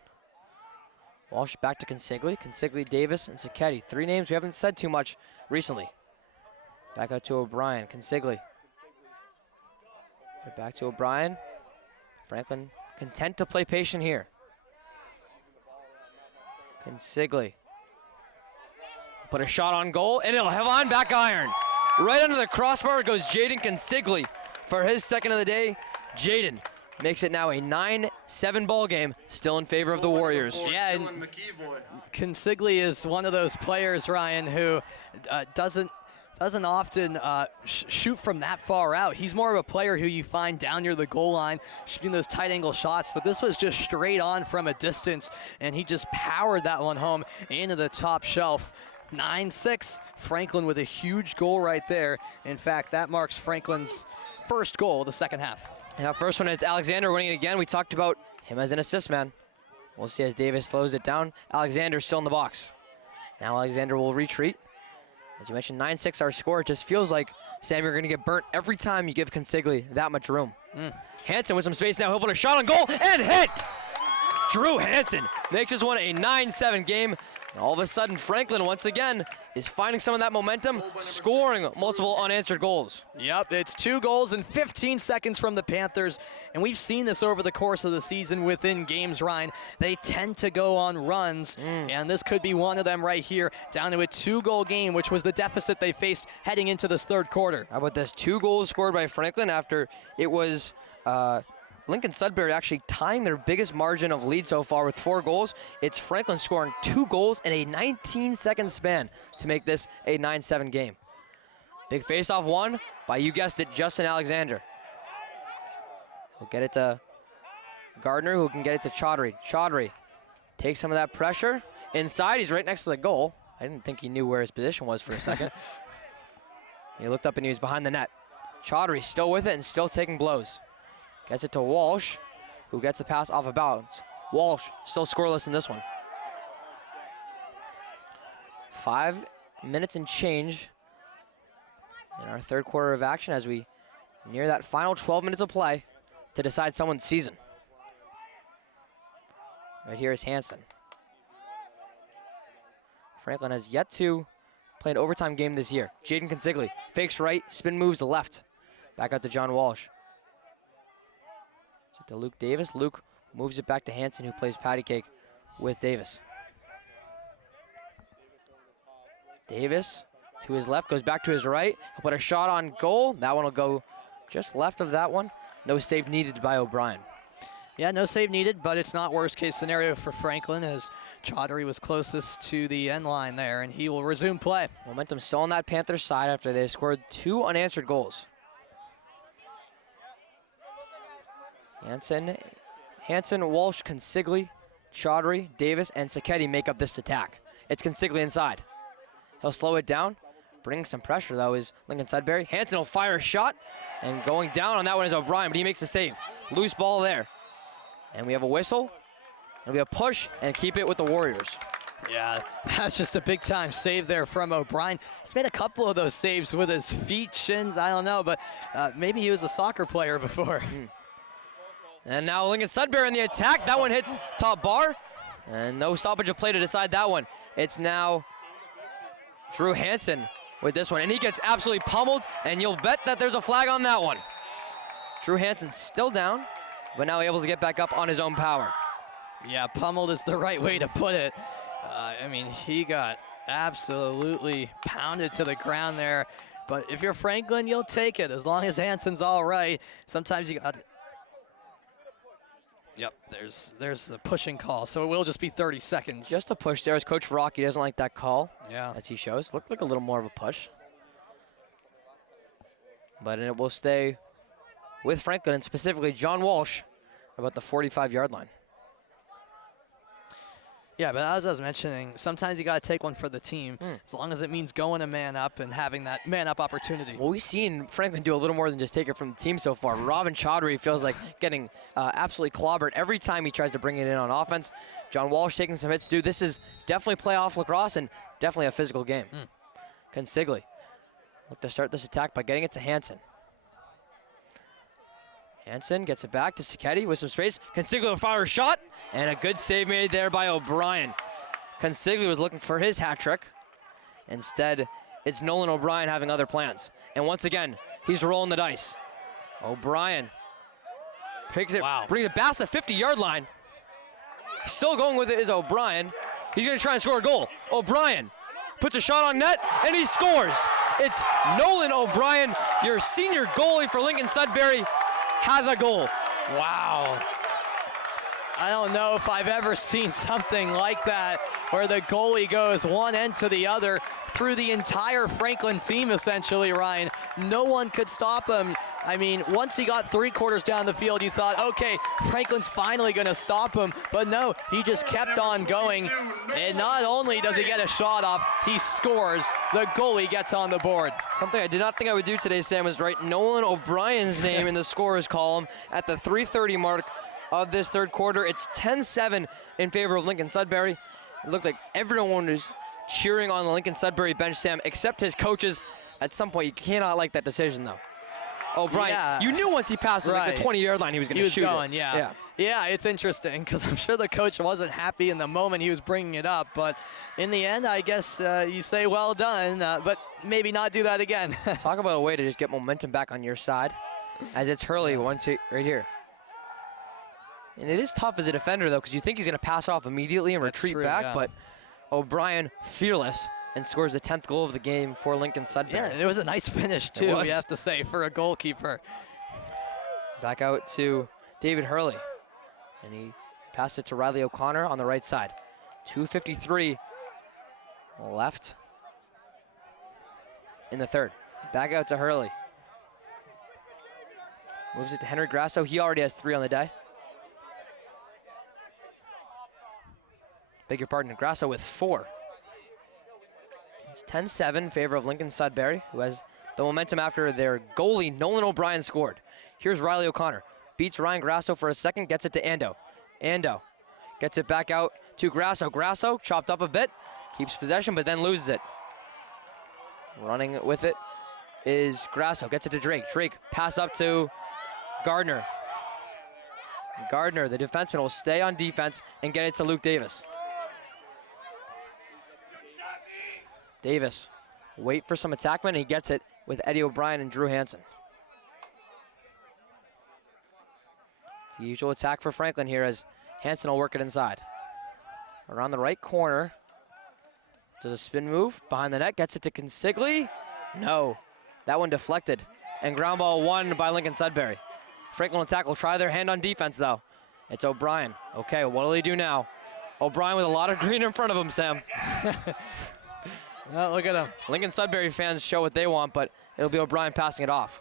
Walsh back to Consigli. Consigli, Davis, and Sacchetti. 3 names we haven't said too much recently. Back out to O'Brien. Consigli. Back to O'Brien. Franklin content to play patient here. Consigli. Put a shot on goal, and it'll have on back iron. Right under the crossbar goes Jaden Consigli for his second of the day. Jaden makes it now a 9-7 ball game, still in favor of the Warriors. Yeah, and Consigli is one of those players, Ryan, who doesn't often shoot from that far out. He's more of a player who you find down near the goal line, shooting those tight angle shots, but this was just straight on from a distance, and he just powered that one home into the top shelf. 9-6, Franklin with a huge goal right there. In fact, that marks Franklin's first goal of the second half. Yeah, first one, it's Alexander winning it again. We talked about him as an assist man. We'll see as Davis slows it down. Alexander's still in the box. Now Alexander will retreat. As you mentioned, 9-6 our score. It just feels like, Sam, you're going to get burnt every time you give Consigli that much room. Hansen with some space now. He'll put a shot on goal and hit! Drew Hansen makes this one a 9-7 game. And all of a sudden, Franklin, once again, is finding some of that momentum, scoring multiple unanswered goals. Yep, it's 2 goals in 15 seconds from the Panthers, and we've seen this over the course of the season within games, Ryan. They tend to go on runs, and this could be one of them right here, down to a 2-goal game, which was the deficit they faced heading into this third quarter. How about this? 2 goals scored by Franklin after it was Lincoln-Sudbury actually tying their biggest margin of lead so far with 4 goals. It's Franklin scoring 2 goals in a 19-second span to make this a 9-7 game. Big face-off won by, you guessed it, Justin Alexander. We'll get it to Gardner, who can get it to Chaudhary. Chaudhary takes some of that pressure. Inside, he's right next to the goal. I didn't think he knew where his position was for a second. He looked up and he was behind the net. Chaudhary still with it and still taking blows. Gets it to Walsh, who gets the pass off of bounds. Walsh still scoreless in this one. 5 minutes and change in our third quarter of action as we near that final 12 minutes of play to decide someone's season. Right here is Hansen. Franklin has yet to play an overtime game this year. Jaden Consigli fakes right, spin moves left. Back out to John Walsh. It's to Luke Davis. Luke moves it back to Hansen, who plays patty cake with Davis. Davis to his left, goes back to his right. He'll put a shot on goal. That one will go just left of that one. No save needed by O'Brien. Yeah, no save needed, but it's not worst case scenario for Franklin as Chaudhary was closest to the end line there, and he will resume play. Momentum still on that Panthers side after they scored 2 unanswered goals. Hansen, Walsh, Consigli, Chaudhary, Davis, and Sacchetti make up this attack. It's Consigli inside. He'll slow it down. Bringing some pressure, though, is Lincoln-Sudbury. Hansen will fire a shot, and going down on that one is O'Brien, but he makes the save. Loose ball there. And we have a whistle. It'll be a push, and keep it with the Warriors. Yeah, that's just a big-time save there from O'Brien. He's made a couple of those saves with his feet, shins, I don't know, but maybe he was a soccer player before. And now Lincoln-Sudbury in the attack. That one hits top bar. And no stoppage of play to decide that one. It's now Drew Hansen with this one. And he gets absolutely pummeled. And you'll bet that there's a flag on that one. Drew Hansen still down, but now able to get back up on his own power. Yeah, pummeled is the right way to put it. I mean, he got absolutely pounded to the ground there. But if you're Franklin, you'll take it as long as Hansen's all right. Sometimes you got. Yep, there's a pushing call, so it will just be 30 seconds. Just a push there as Coach Rocky doesn't like that call. Yeah. As he shows. Looked like a little more of a push. But it will stay with Franklin, and specifically John Walsh, about the 45-yard line. Yeah, but as I was mentioning, sometimes you got to take one for the team, as long as it means going a man up and having that man-up opportunity. Well, we've seen Franklin do a little more than just take it from the team so far. Robin Chaudhry feels like getting absolutely clobbered every time he tries to bring it in on offense. John Walsh taking some hits, too. This is definitely playoff lacrosse and definitely a physical game. Consigli look to start this attack by getting it to Hansen. Hansen gets it back to Sacchetti with some space. Consigli will fire a shot, and a good save made there by O'Brien. Consigli was looking for his hat trick. Instead, it's Nolan O'Brien having other plans. And once again, he's rolling the dice. O'Brien picks it, brings it past the 50-yard line. Still going with it is O'Brien. He's going to try and score a goal. O'Brien puts a shot on net, and he scores. It's Nolan O'Brien, your senior goalie for Lincoln-Sudbury, has a goal. Wow. I don't know if I've ever seen something like that where the goalie goes one end to the other through the entire Franklin team, essentially, Ryan. No one could stop him. I mean, once he got 3/4 down the field, you thought, okay, Franklin's finally going to stop him. But no, he just kept on going. And not only does he get a shot off, he scores. The goalie gets on the board. Something I did not think I would do today, Sam, is write Nolan O'Brien's name in the scorers column at the 3:30 mark of this third quarter. It's 10-7 in favor of Lincoln-Sudbury. It looked like everyone was cheering on the Lincoln-Sudbury bench, Sam, except his coaches. At some point, you cannot like that decision, though. O'Brien, you knew once he passed the 20-yard line he was going to shoot going, it. Yeah, it's interesting because I'm sure the coach wasn't happy in the moment he was bringing it up. But in the end, I guess you say well done, but maybe not do that again. Talk about a way to just get momentum back on your side as it's Hurley, 1-2, right here. And it is tough as a defender, though, because you think he's going to pass off immediately and retreat back, but O'Brien, fearless, and scores the 10th goal of the game for Lincoln-Sudbury. Yeah, it was a nice finish, too, we have to say, for a goalkeeper. Back out to David Hurley, and he passed it to Riley O'Connor on the right side. 2:53 left in the third. Back out to Hurley. Moves it to Henry Grasso. He already has 3 on the day. Beg your pardon, Grasso with 4. It's 10-7 in favor of Lincoln-Sudbury, who has the momentum after their goalie, Nolan O'Brien, scored. Here's Riley O'Connor. Beats Ryan Grasso for a second, gets it to Ando. Ando gets it back out to Grasso. Grasso chopped up a bit, keeps possession, but then loses it. Running with it is Grasso. Gets it to Drake. Drake pass up to Gardner. Gardner, the defenseman, will stay on defense and get it to Luke Davis. Davis, wait for some attackman, and he gets it with Eddie O'Brien and Drew Hansen. It's the usual attack for Franklin here as Hansen will work it inside. Around the right corner, does a spin move, behind the net, gets it to Consigli. No, that one deflected, and ground ball won by Lincoln-Sudbury. Franklin will tackle, try their hand on defense though. It's O'Brien. Okay, what will he do now? O'Brien with a lot of green in front of him, Sam. Oh, look at him. Lincoln-Sudbury fans show what they want, but it'll be O'Brien passing it off.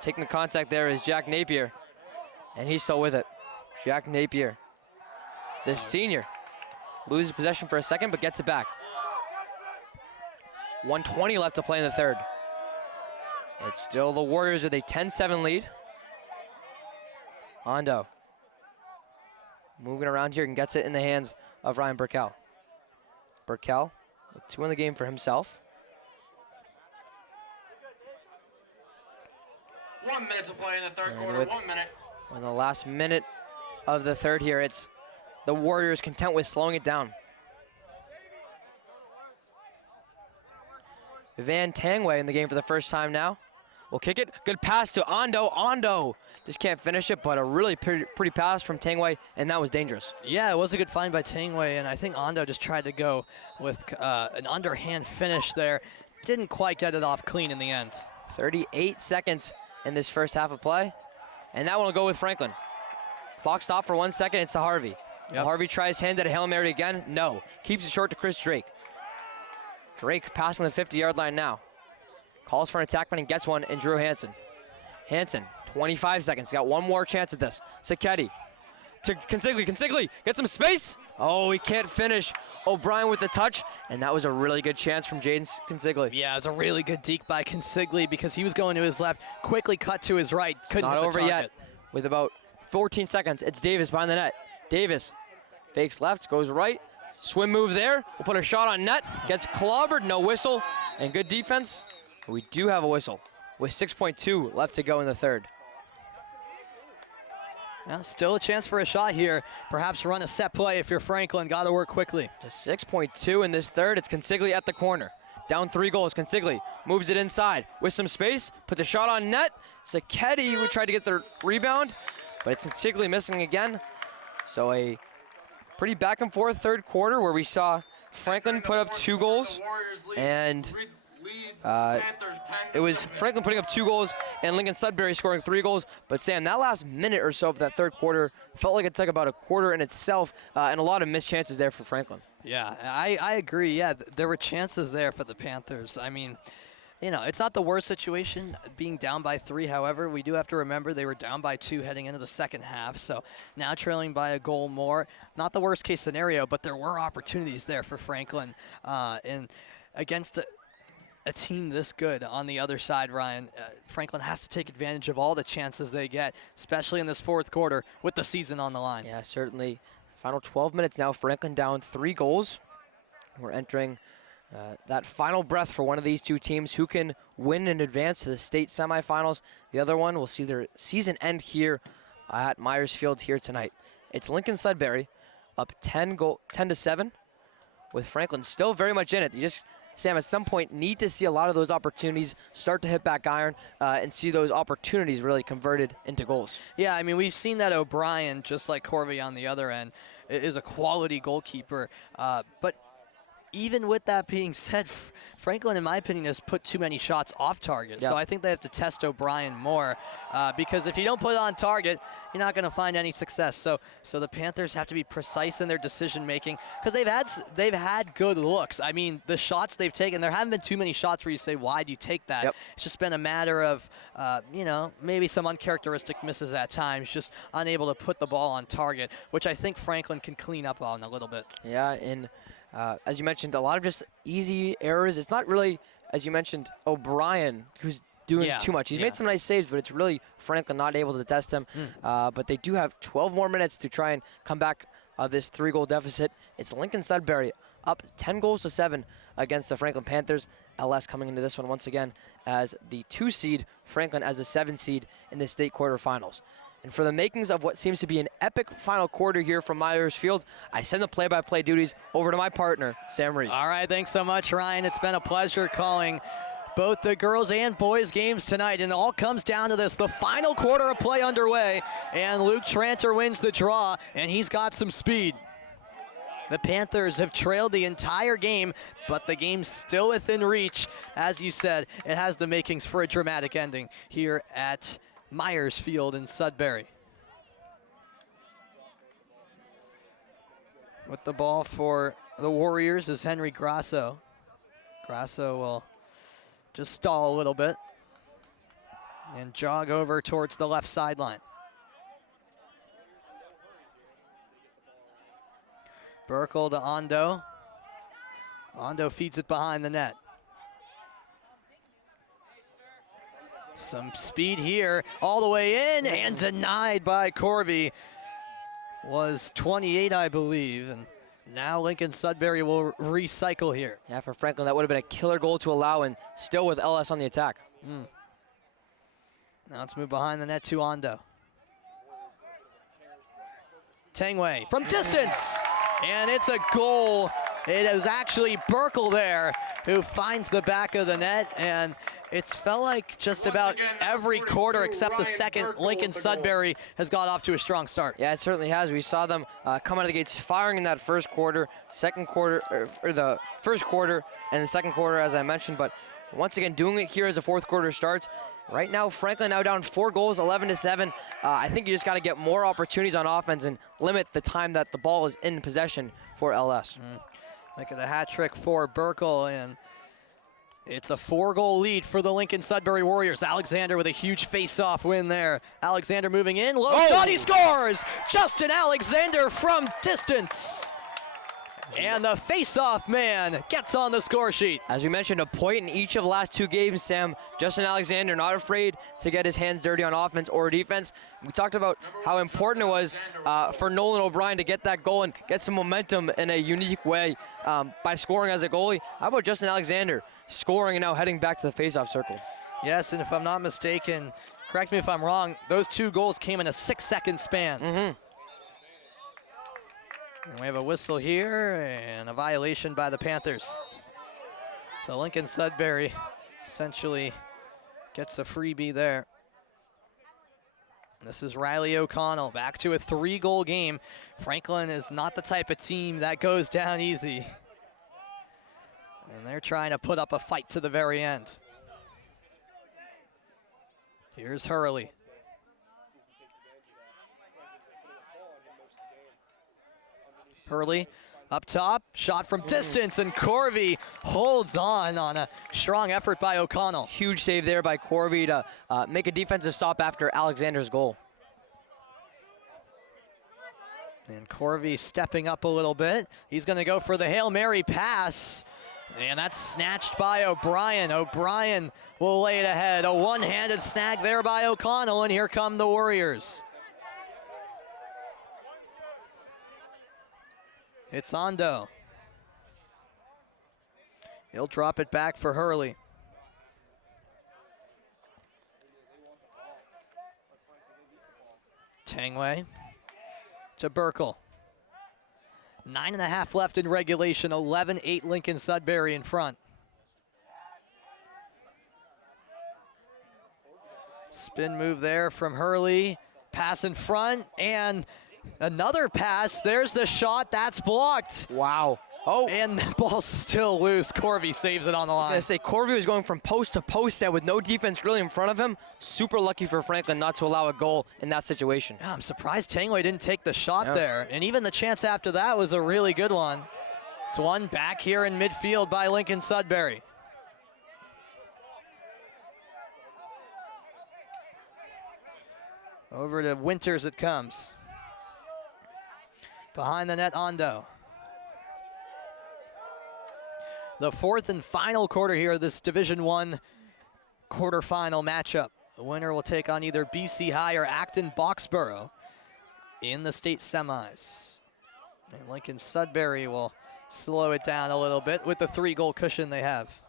Taking the contact there is Jack Napier, and he's still with it. Jack Napier, the senior, loses possession for a second, but gets it back. 1:20 left to play in the third. It's still the Warriors with a 10-7 lead. Ando moving around here and gets it in the hands of Ryan Burkell. Burkell with 2 in the game for himself. 1 minute to play in the third And quarter. with- 1 minute. In the last minute of the third here, it's the Warriors content with slowing it down. Van Tangway in the game for the first time now. We'll kick it. Good pass to Ando. Ando just can't finish it, but a really pretty pass from Tangway, and that was dangerous. Yeah, it was a good find by Tangway, and I think Ando just tried to go with an underhand finish there. Didn't quite get it off clean in the end. 38 seconds in this first half of play, and that one will go with Franklin. Clock stop for 1 second. It's to Harvey. Yep. Harvey tries hand at a Hail Mary again. No. Keeps it short to Chris Drake. Drake passing the 50-yard line now. Calls for an attackman and gets one in Drew Hansen. Hansen, 25 seconds. Got one more chance at this. Sacchetti to Consigli. Consigli gets some space. Oh, he can't finish. O'Brien with the touch, and that was a really good chance from Jaden Consigli. Yeah, it was a really good deke by Consigli because he was going to his left, quickly cut to his right, couldn't Not hit the over target. yet. With about 14 seconds, it's Davis behind the net. Davis fakes left, goes right. Swim move there. We'll put a shot on net. Gets clobbered, no whistle, and good defense. We do have a whistle with 6.2 left to go in the third. Yeah, still a chance for a shot here. Perhaps run a set play if you're Franklin. Got to work quickly. Just 6.2 in this third. It's Consigli at the corner. Down 3 goals. Consigli moves it inside with some space. Put the shot on net. Sacchetti would try to get the rebound, but it's Consigli missing again. So a pretty back and forth third quarter where we saw Franklin put up 2 goals, and it was Franklin putting up 2 goals and Lincoln-Sudbury scoring 3 goals. But Sam, that last minute or so of that third quarter felt like it took about a quarter in itself, and a lot of missed chances there for Franklin. Yeah, I agree. Yeah, there were chances there for the Panthers. I mean, you know, it's not the worst situation being down by 3. However, we do have to remember they were down by 2 heading into the second half. So now trailing by a goal more. Not the worst case scenario, but there were opportunities there for Franklin. And against a team this good on the other side, Ryan, Franklin has to take advantage of all the chances they get, especially in this fourth quarter with the season on the line. Yeah, certainly. Final 12 minutes now. Franklin down 3 goals. We're entering that final breath for one of these two teams who can win and advance to the state semifinals. The other one will see their season end here at Myers Field here tonight. It's Lincoln-Sudbury up 10-7 with Franklin still very much in it. You just, Sam, at some point need to see a lot of those opportunities start to hit back iron and see those opportunities really converted into goals. Yeah, I mean, we've seen that O'Brien, just like Corvey on the other end, is a quality goalkeeper. But even with that being said, Franklin, in my opinion, has put too many shots off target. Yep. So I think they have to test O'Brien more because if you don't put it on target, you're not going to find any success. So the Panthers have to be precise in their decision making because they've had good looks. I mean, the shots they've taken, there haven't been too many shots where you say, why do you take that? Yep. It's just been a matter of, you know, maybe some uncharacteristic misses at times, just unable to put the ball on target, which I think Franklin can clean up on a little bit. Yeah, and as you mentioned, a lot of just easy errors. It's not really, as you mentioned, O'Brien who's doing too much. He's made some nice saves, but it's really Franklin not able to test him. But they do have 12 more minutes to try and come back this 3-goal deficit. It's Lincoln-Sudbury up 10-7 against the Franklin Panthers. LS coming into this one once again as the 2 seed, Franklin as the 7 seed in the state quarterfinals. And for the makings of what seems to be an epic final quarter here from Myers Field, I send the play-by-play duties over to my partner, Sam Reese. All right, thanks so much, Ryan. It's been a pleasure calling both the girls and boys games tonight, and it all comes down to this. The final quarter of play underway, and Luke Tranter wins the draw, and he's got some speed. The Panthers have trailed the entire game, but the game's still within reach. As you said, it has the makings for a dramatic ending here at Myers Field in Sudbury. With the ball for the Warriors is Henry Grasso. Grasso will just stall a little bit and jog over towards the left sideline. Burkle to Ando. Ando feeds it behind the net. Some speed here, all the way in, and denied by Corby. Was 28, I believe, and now Lincoln-Sudbury will recycle here. Yeah, for Franklin, that would have been a killer goal to allow, and still with LS on the attack. Now let's move behind the net to Ando. Tangway from distance, and it's a goal. It is actually Burkle there who finds the back of the net, and it's felt like just about every quarter except the second, Lincoln-Sudbury has got off to a strong start. Yeah, it certainly has. We saw them come out of the gates firing in that first quarter, second quarter, or the first quarter, and the second quarter, as I mentioned. But once again, doing it here as the fourth quarter starts. Right now, Franklin now down 4 goals, 11-7. I think you just got to get more opportunities on offense and limit the time that the ball is in possession for LS. Look at a hat trick for Burkle, and it's a 4-goal lead for the Lincoln-Sudbury Warriors. Alexander with a huge face-off win there. Alexander moving in, low shot, he scores! Justin Alexander from distance. And the face-off man gets on the score sheet. As we mentioned, a point in each of the last 2 games, Sam. Justin Alexander not afraid to get his hands dirty on offense or defense. We talked about how important it was for Nolan O'Brien to get that goal and get some momentum in a unique way by scoring as a goalie. How about Justin Alexander scoring and now heading back to the face-off circle? Yes, and if I'm not mistaken, correct me if I'm wrong, those 2 goals came in a 6-second span. And we have a whistle here and a violation by the Panthers. So Lincoln-Sudbury essentially gets a freebie there. This is Riley O'Connell back to a 3-goal game. Franklin is not the type of team that goes down easy. And they're trying to put up a fight to the very end. Here's Hurley. Hurley up top, shot from distance, and Corvey holds on a strong effort by O'Connell. Huge save there by Corvey to make a defensive stop after Alexander's goal. And Corvey stepping up a little bit. He's going to go for the Hail Mary pass, and that's snatched by O'Brien. O'Brien will lay it ahead. A one-handed snag there by O'Connell, and here come the Warriors. It's Ando. He'll drop it back for Hurley. Tangway to Burkle. 9.5 left in regulation, 11-8 Lincoln-Sudbury in front. Spin move there from Hurley. Pass in front, and another pass. There's the shot. That's blocked. Wow. Oh. And the ball's still loose. Corvey saves it on the line. I say Corvey was going from post to post set with no defense really in front of him. Super lucky for Franklin not to allow a goal in that situation. Yeah, I'm surprised Tangway didn't take the shot there. And even the chance after that was a really good one. It's one back here in midfield by Lincoln-Sudbury. Over to Winters it comes. Behind the net, Ando. The 4th and final quarter here of this Division I quarterfinal matchup. The winner will take on either BC High or Acton Boxborough in the state semis. And Lincoln-Sudbury will slow it down a little bit with the 3-goal cushion they have.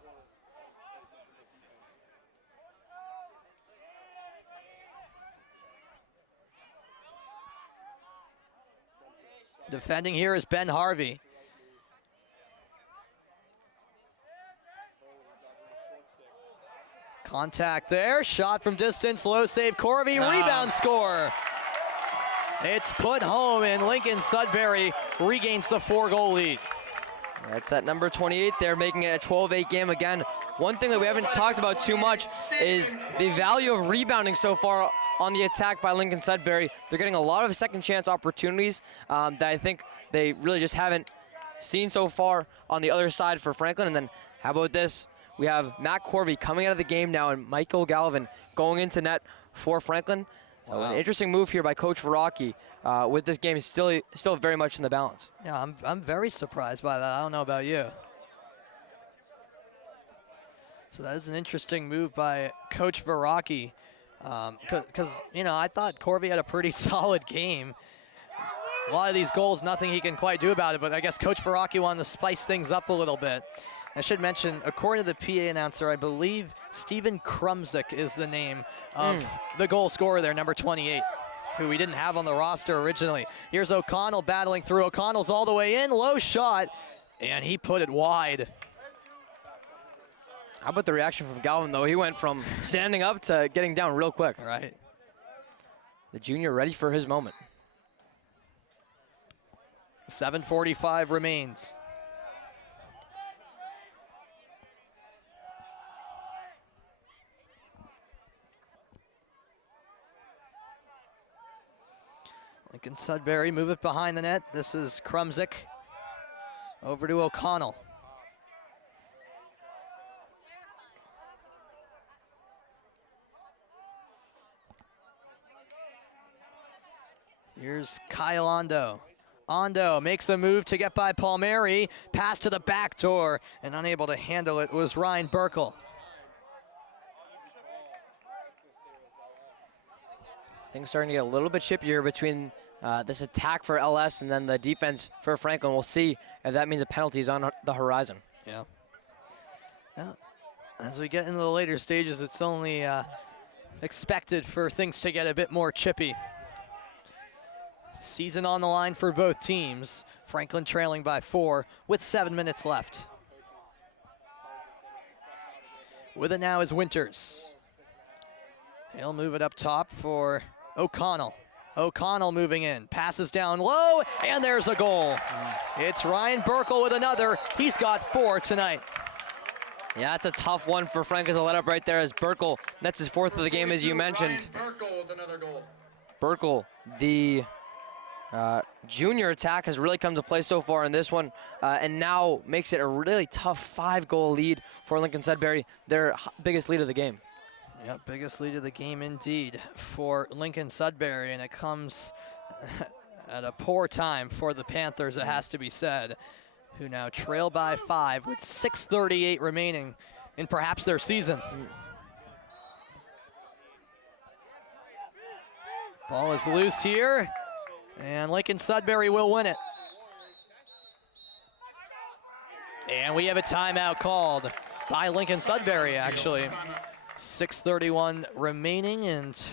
Defending here is Ben Harvey. Contact there, shot from distance, low save, Corvey, rebound score. It's put home, and Lincoln-Sudbury regains the 4-goal lead. That's at number 28 there, making it a 12-8 game again. One thing that we haven't talked about too much is the value of rebounding so far on the attack by Lincoln-Sudbury. They're getting a lot of second chance opportunities that I think they really just haven't seen so far on the other side for Franklin. And then how about this? We have Matt Corvey coming out of the game now and Michael Galvin going into net for Franklin. An interesting move here by Coach Verocchi with this game still very much in the balance. Yeah, I'm very surprised by that. I don't know about you. So that is an interesting move by Coach Verocchi. Because, you know, I thought Corvey had a pretty solid game. A lot of these goals, nothing he can quite do about it, but I guess Coach Verrocchi wanted to spice things up a little bit. I should mention, according to the PA announcer, I believe Steven Krumzik is the name of the goal scorer there, number 28, who we didn't have on the roster originally. Here's O'Connell battling through. O'Connell's all the way in, low shot, and he put it wide. How about the reaction from Galvin, though? He went from standing up to getting down real quick. Right. The junior ready for his moment. 7:45 remains. Lincoln-Sudbury move it behind the net. This is Krumzik. Over to O'Connell. Here's Kyle Ondo. Ondo makes a move to get by Palmieri. Pass to the back door, and unable to handle it was Ryan Burkle. Things starting to get a little bit chippier between this attack for LS and then the defense for Franklin. We'll see if that means a penalty is on the horizon. Yeah. As we get into the later stages, it's only expected for things to get a bit more chippy. Season on the line for both teams. Franklin trailing by 4 with 7 minutes left. With it now is Winters. He'll move it up top for O'Connell. O'Connell moving in, passes down low, and there's a goal. It's Ryan Burkle with another. He's got 4 tonight. Yeah, that's a tough one for Franklin to let up right there as Burkle nets his 4th of the game, as you mentioned. Ryan Burkle with another goal. Burkle, the junior attack has really come to play so far in this one, and now makes it a really tough 5-goal lead for Lincoln-Sudbury, their biggest lead of the game. Yep, biggest lead of the game indeed for Lincoln-Sudbury, and it comes at a poor time for the Panthers, it has to be said, who now trail by 5 with 6:38 remaining in perhaps their season. Ball is loose here, and Lincoln-Sudbury will win it. And we have a timeout called by Lincoln-Sudbury, actually. 6:31 remaining, and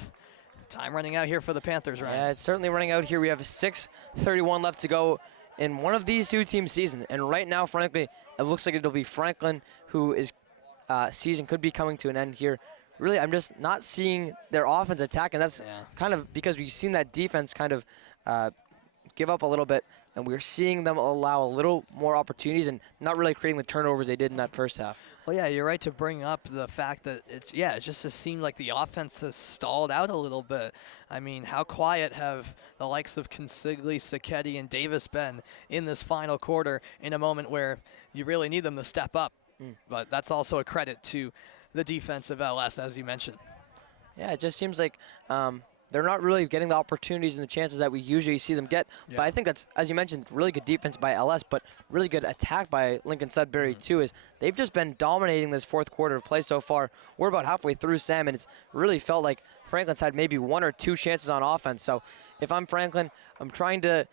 time running out here for the Panthers, right? Yeah, it's certainly running out here. We have 6:31 left to go in one of these two teams' season. And right now, frankly, it looks like it'll be Franklin who is season could be coming to an end here. Really, I'm just not seeing their offense attack, and that's kind of because we've seen that defense kind of give up a little bit, and we're seeing them allow a little more opportunities and not really creating the turnovers they did in that first half. Well, yeah, you're right to bring up the fact that it just has seemed like the offense has stalled out a little bit. I mean, how quiet have the likes of Consigli, Sacchetti, and Davis been in this final quarter in a moment where you really need them to step up? But that's also a credit to the defense of LS, as you mentioned. Yeah, it just seems like they're not really getting the opportunities and the chances that we usually see them get. Yeah. But I think that's, as you mentioned, really good defense by LS, but really good attack by Lincoln-Sudbury too, is they've just been dominating this 4th quarter of play so far. We're about halfway through, Sam, and it's really felt like Franklin's had maybe 1 or 2 chances on offense. So if I'm Franklin, I'm trying to,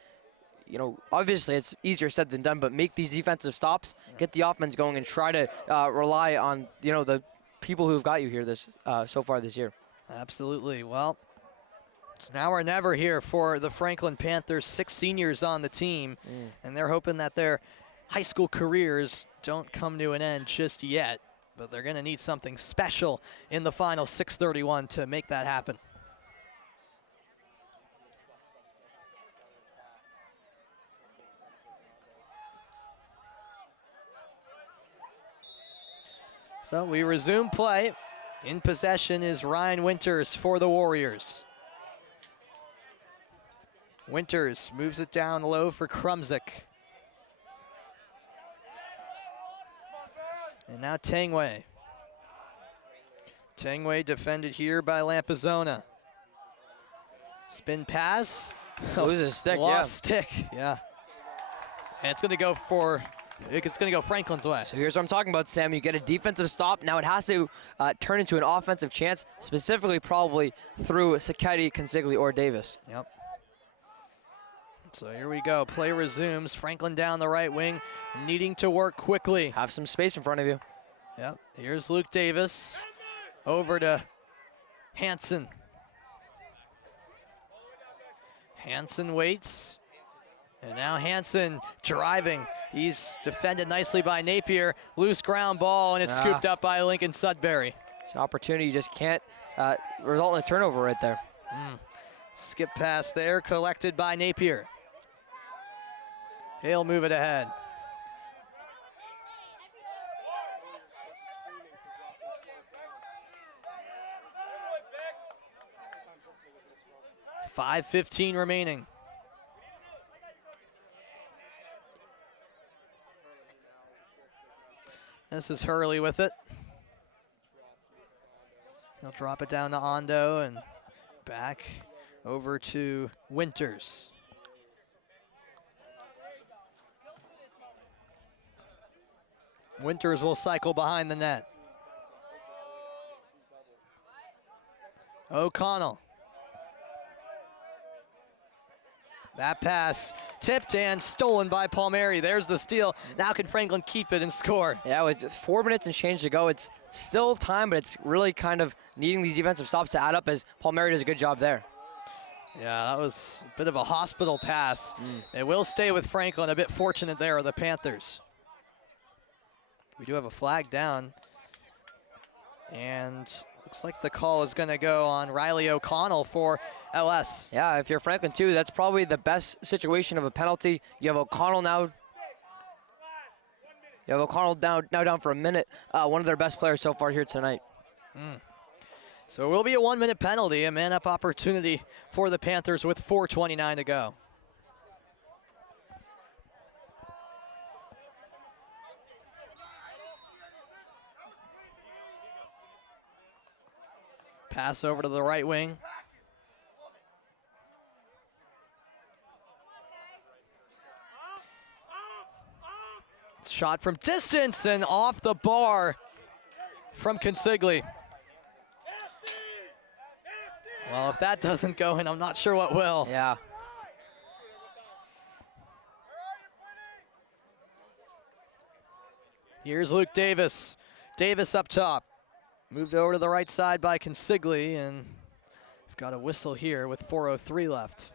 obviously it's easier said than done, but make these defensive stops, get the offense going, and try to rely on, the people who've got you here so far this year. Absolutely. Well, it's now or never here for the Franklin Panthers. 6 seniors on the team, and they're hoping that their high school careers don't come to an end just yet, but they're going to need something special in the final 6:31 to make that happen. So we resume play. In possession is Ryan Winters for the Warriors. Winters moves it down low for Krumzik. And now Tangway. Tangway defended here by Lampazona. Spin pass. Loses a stick, Lost stick, yeah. And it's going to go Franklin's way. So here's what I'm talking about, Sam. You get a defensive stop. Now it has to turn into an offensive chance, specifically probably through Sacchetti, Consigli, or Davis. Yep. So here we go. Play resumes. Franklin down the right wing, needing to work quickly. Have some space in front of you. Yep. Here's Luke Davis. Over to Hansen. Hansen waits. And now Hansen driving. He's defended nicely by Napier. Loose ground ball, and it's scooped up by Lincoln-Sudbury. It's an opportunity. You just can't result in a turnover right there. Skip pass there, collected by Napier. He'll move it ahead. .5:15 remaining. This is Hurley with it. He'll drop it down to Ondo and back over to Winters. Winters will cycle behind the net. O'Connell. That pass tipped and stolen by Palmieri. There's the steal. Now can Franklin keep it and score? Yeah, with 4 minutes and change to go, it's still time, but it's really kind of needing these defensive stops to add up as Palmieri does a good job there. Yeah, that was a bit of a hospital pass. It will stay with Franklin. A bit fortunate there are the Panthers. We do have a flag down. And looks like the call is going to go on Riley O'Connell for LS. Yeah, if you're Franklin too, that's probably the best situation of a penalty. You have O'Connell now. You have O'Connell now down for a minute. One of their best players so far here tonight. So it will be a 1 minute penalty, a man-up opportunity for the Panthers with 4:29 to go. Pass over to the right wing. Shot from distance and off the bar from Consigli. Well, if that doesn't go in, I'm not sure what will. Yeah. Here's Luke Davis. Davis up top. Moved over to the right side by Consigli, and we've got a whistle here with 4:03 left.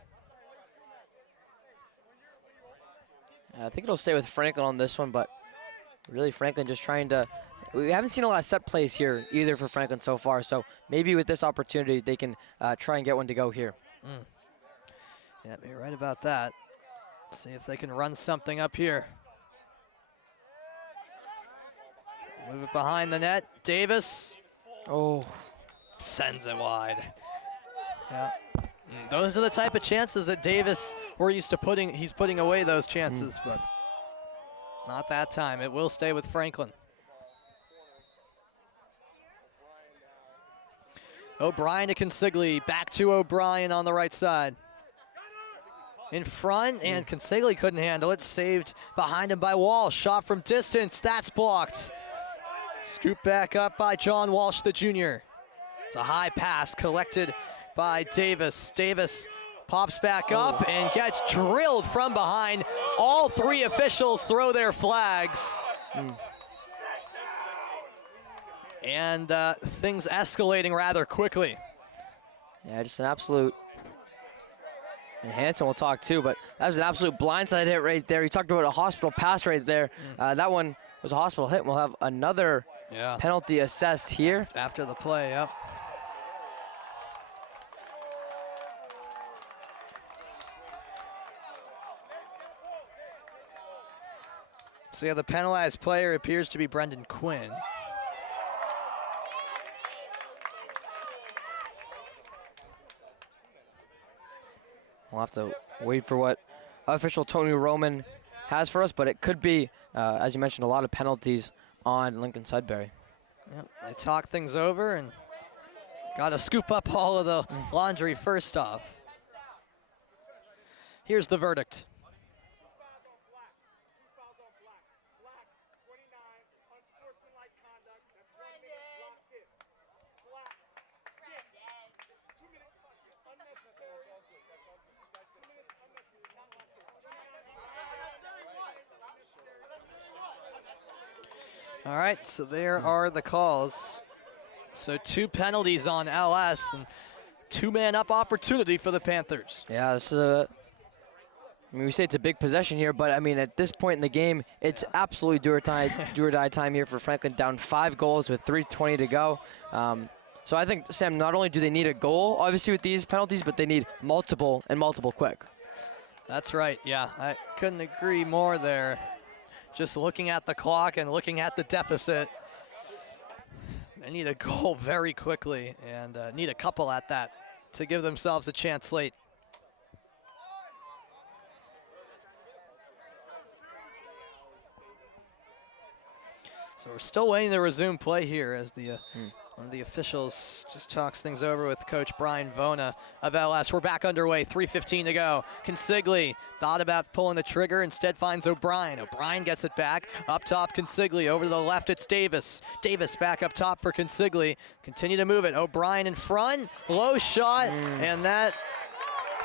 I think it'll stay with Franklin on this one, but really Franklin just trying to, we haven't seen a lot of set plays here either for Franklin so far, so maybe with this opportunity they can try and get one to go here. Yeah, you're right about that. See if they can run something up here. Move it behind the net. Davis. Oh, Sends it wide. Yeah. Those are the type of chances that Davis, we're used to putting, he's putting away those chances, but not that time. It will stay with Franklin. O'Brien to Consigli, back to O'Brien on the right side. In front, and Consigli couldn't handle it. Saved behind him by Walsh. Shot from distance, that's blocked. Scooped back up by John Walsh, the junior. It's a high pass collected by Davis. Davis pops back up and gets drilled from behind. All three officials throw their flags. And things escalating rather quickly. yeah, just an absolute, and Hansen will talk too, but that was an absolute blindside hit right there. You talked about a hospital pass right there. That one was a hospital hit, and we'll have another penalty assessed here. After the play, yep. So yeah, the penalized player appears to be Brendan Quinn. We'll have to wait for what official Tony Roman has for us, but it could be, as you mentioned, a lot of penalties on Lincoln-Sudbury. Yep, they talk things over and got to scoop up all of the laundry first off. Here's the verdict. All right, so there are the calls. So 2 penalties on LS and 2-man up opportunity for the Panthers. Yeah, this is I mean, we say it's a big possession here, but I mean, at this point in the game, it's absolutely do or die time here for Franklin. Down 5 goals with 3:20 to go. So I think, Sam, not only do they need a goal, obviously, with these penalties, but they need multiple and multiple quick. That's right, yeah. I couldn't agree more there. Just looking at the clock and looking at the deficit, they need a goal very quickly and need a couple at that to give themselves a chance late. So we're still waiting to resume play here as one of the officials just talks things over with Coach Brian Vona of LS. We're back underway, 3:15 to go. Consigli thought about pulling the trigger, instead finds O'Brien. O'Brien gets it back. Up top, Consigli. Over to the left, it's Davis. Davis back up top for Consigli. Continue to move it. O'Brien in front. Low shot, and that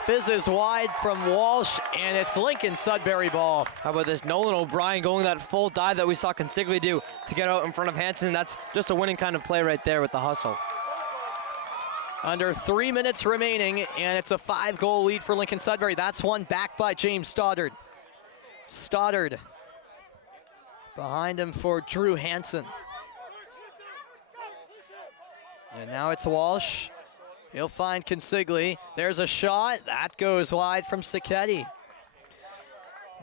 fizzes wide from Walsh, and it's Lincoln-Sudbury ball. How about this? Nolan O'Brien going that full dive that we saw Consigli do to get out in front of Hansen. That's just a winning kind of play right there with the hustle. Under 3 minutes remaining, and it's a 5-goal lead for Lincoln-Sudbury. That's one back by James Stoddard. Stoddard behind him for Drew Hansen. And now it's Walsh. He'll find Consigli. There's a shot. That goes wide from Sacchetti.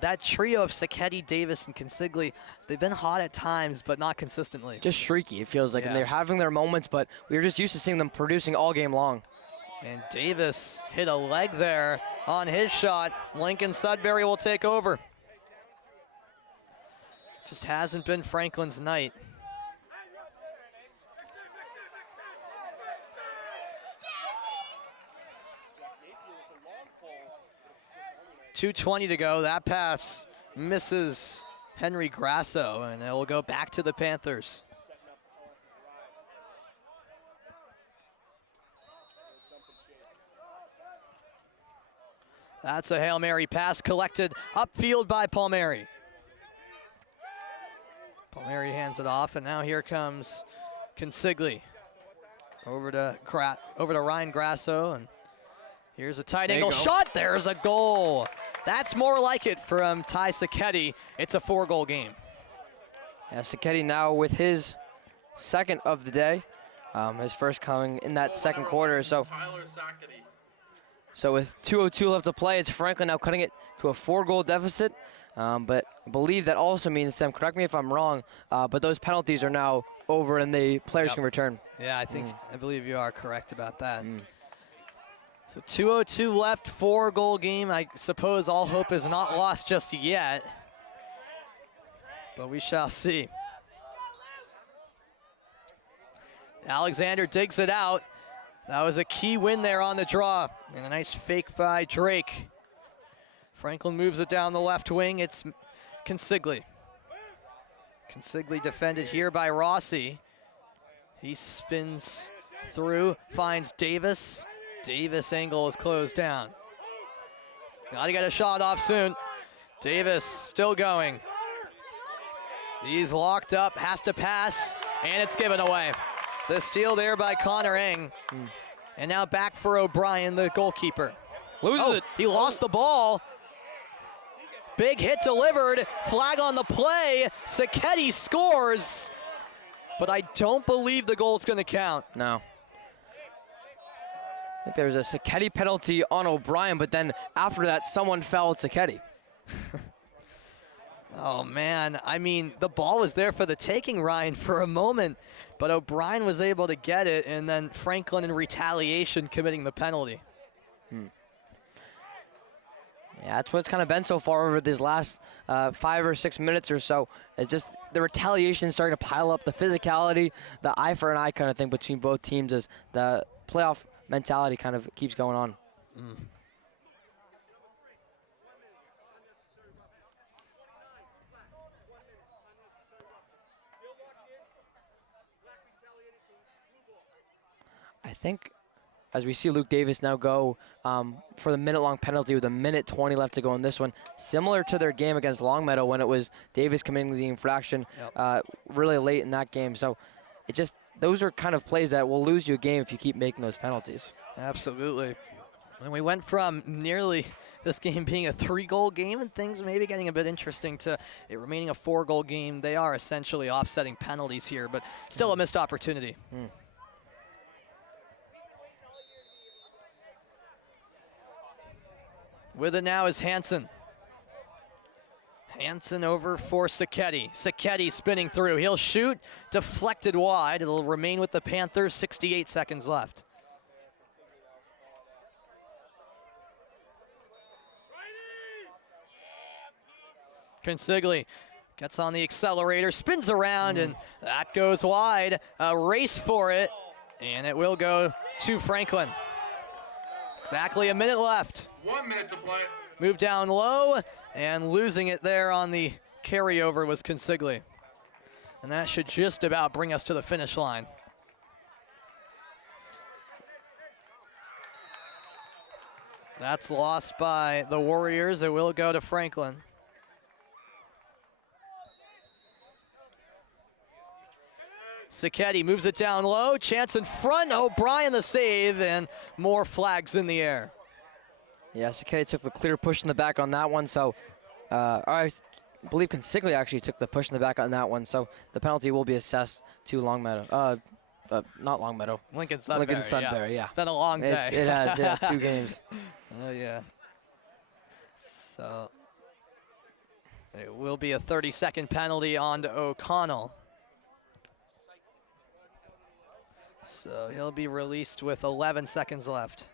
That trio of Sacchetti, Davis, and Consigli, they've been hot at times, but not consistently. Just streaky, it feels like, and they're having their moments, but we were just used to seeing them producing all game long. And Davis hit a leg there on his shot. Lincoln-Sudbury will take over. Just hasn't been Franklin's night. .220 to go. That pass misses Henry Grasso, and it will go back to the Panthers. That's a Hail Mary pass collected upfield by Palmieri. Palmieri hands it off, and now here comes Consigli. Over to Ryan Grasso, and here's a tight angle shot. There's a goal. That's more like it from Ty Sacchetti. It's a 4-goal game. Yeah, Sacchetti now with his second of the day. His first coming in that second quarter. So with 2:02 left to play, it's Franklin now cutting it to a 4-goal deficit. But I believe that also means, Sam, correct me if I'm wrong, but those penalties are now over and the players can return. Yeah, I believe you are correct about that. So 2:02 left, 4-goal game. I suppose all hope is not lost just yet, but we shall see. Alexander digs it out. That was a key win there on the draw, and a nice fake by Drake. Franklin moves it down the left wing. It's Consigli. Consigli defended here by Rossi. He spins through, finds Davis. Davis angle is closed down. Gotta get a shot off soon. Davis still going. He's locked up, has to pass, and it's given away. The steal there by Connor Eng. And now back for O'Brien, the goalkeeper. Loses it. He lost the ball. Big hit delivered, flag on the play. Sacchetti scores, but I don't believe the goal's gonna count. No. I think there was a Sacchetti penalty on O'Brien, but then after that, someone fouled Sacchetti. Oh, man. I mean, the ball was there for the taking, Ryan, for a moment, but O'Brien was able to get it, and then Franklin in retaliation committing the penalty. Yeah, that's what it's kind of been so far over these last 5 or 6 minutes or so. It's just the retaliation starting to pile up, the physicality, the eye for an eye kind of thing between both teams as the playoff mentality kind of keeps going on. I think as we see Luke Davis now go for the minute-long penalty with a minute 20 left to go in this one. Similar to their game against Longmeadow when it was Davis committing the infraction really late in that game. So it just, those are kind of plays that will lose you a game if you keep making those penalties. Absolutely. And we went from nearly this game being a 3-goal game and things maybe getting a bit interesting to it remaining a 4-goal game. They are essentially offsetting penalties here, but still a missed opportunity. With it now is Hansen. Hansen over for Sacchetti. Sacchetti spinning through. He'll shoot, deflected wide. It'll remain with the Panthers, 68 seconds left. Consigli gets on the accelerator, spins around, and that goes wide. A race for it, and it will go to Franklin. Exactly a minute left. 1 minute to play. Move down low, and losing it there on the carryover was Consigli. And that should just about bring us to the finish line. That's lost by the Warriors. It will go to Franklin. Sacchetti moves it down low, chance in front, O'Brien the save, and more flags in the air. Yeah, Sacchetti took the clear push in the back on that one, so I believe Consigli actually took the push in the back on that one, so the penalty will be assessed to Longmeadow. Not Longmeadow. Lincoln-Sudbury. Lincoln-Sudbury, yeah. It's been a long day. It has, yeah, 2 games. Oh, yeah. So it will be a 30-second penalty on to O'Connell. So he'll be released with 11 seconds left.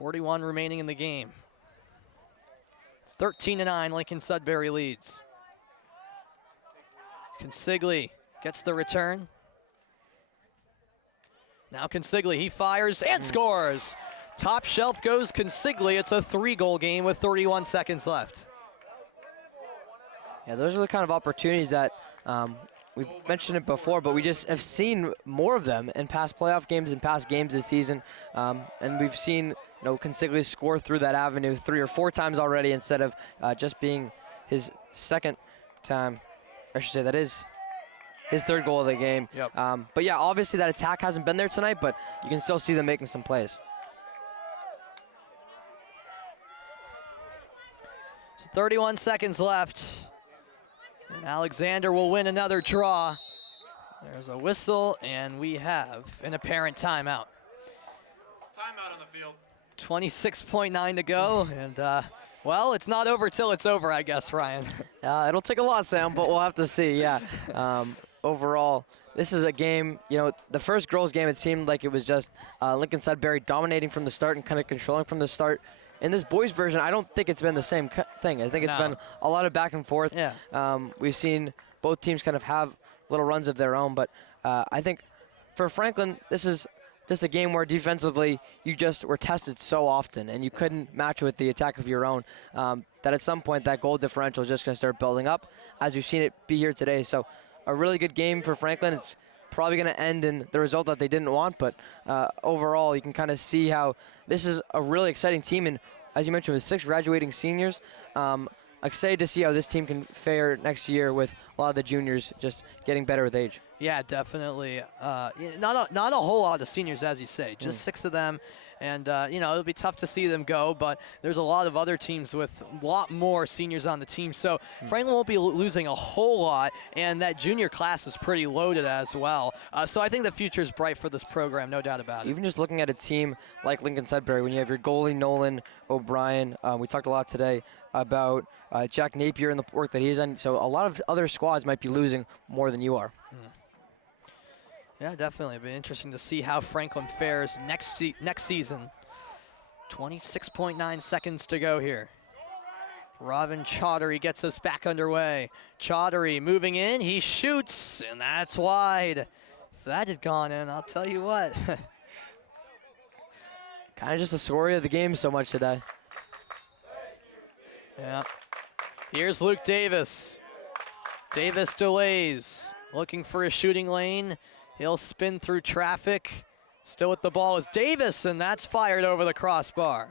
.41 remaining in the game. 13-9, Lincoln-Sudbury leads. Consigli gets the return. Now Consigli, he fires and scores. Top shelf goes Consigli. It's a 3-goal game with 31 seconds left. Yeah, those are the kind of opportunities that we've mentioned it before, but we just have seen more of them in past playoff games and past games this season. And we've seen Consigli score through that avenue 3 or 4 times already instead of just being his second time. I should say that is his 3rd goal of the game. Yep. But yeah, obviously that attack hasn't been there tonight, but you can still see them making some plays. So 31 seconds left. And Alexander will win another draw. There's a whistle, and we have an apparent timeout. Timeout on the field. 26.9 to go, and well, it's not over till it's over, I guess, Ryan. It'll take a lot, Sam, but we'll have to see, yeah. Overall, this is a game, the first girls game, it seemed like it was just Lincoln-Sudbury dominating from the start and kind of controlling from the start. In this boys version, I don't think it's been the same thing. I think it's been a lot of back and forth. Yeah. We've seen both teams kind of have little runs of their own, but I think for Franklin, this is just a game where defensively you just were tested so often and you couldn't match with the attack of your own, that at some point that goal differential is just going to start building up, as we've seen it be here today. So a really good game for Franklin. It's probably going to end in the result that they didn't want, but overall you can kind of see how this is a really exciting team, and as you mentioned, with 6 graduating seniors, excited to see how this team can fare next year with a lot of the juniors just getting better with age. Yeah, definitely. Not a whole lot of seniors, as you say, just 6 of them. And, it'll be tough to see them go, but there's a lot of other teams with a lot more seniors on the team. So Franklin won't be losing a whole lot, and that junior class is pretty loaded as well. So I think the future is bright for this program, no doubt about it. Even just looking at a team like Lincoln-Sudbury, when you have your goalie, Nolan O'Brien, we talked a lot today about Jack Napier and the work that he's done. So a lot of other squads might be losing more than you are. Yeah, definitely. It'll be interesting to see how Franklin fares next season. 26.9 seconds to go here. Robin Chaudhary gets us back underway. Chaudhary moving in. He shoots, and that's wide. If that had gone in, I'll tell you what. Kind of just the story of the game so much today. Yeah. Here's Luke Davis. Davis delays. looking for a shooting lane. He'll spin through traffic. Still with the ball is Davis, and that's fired over the crossbar.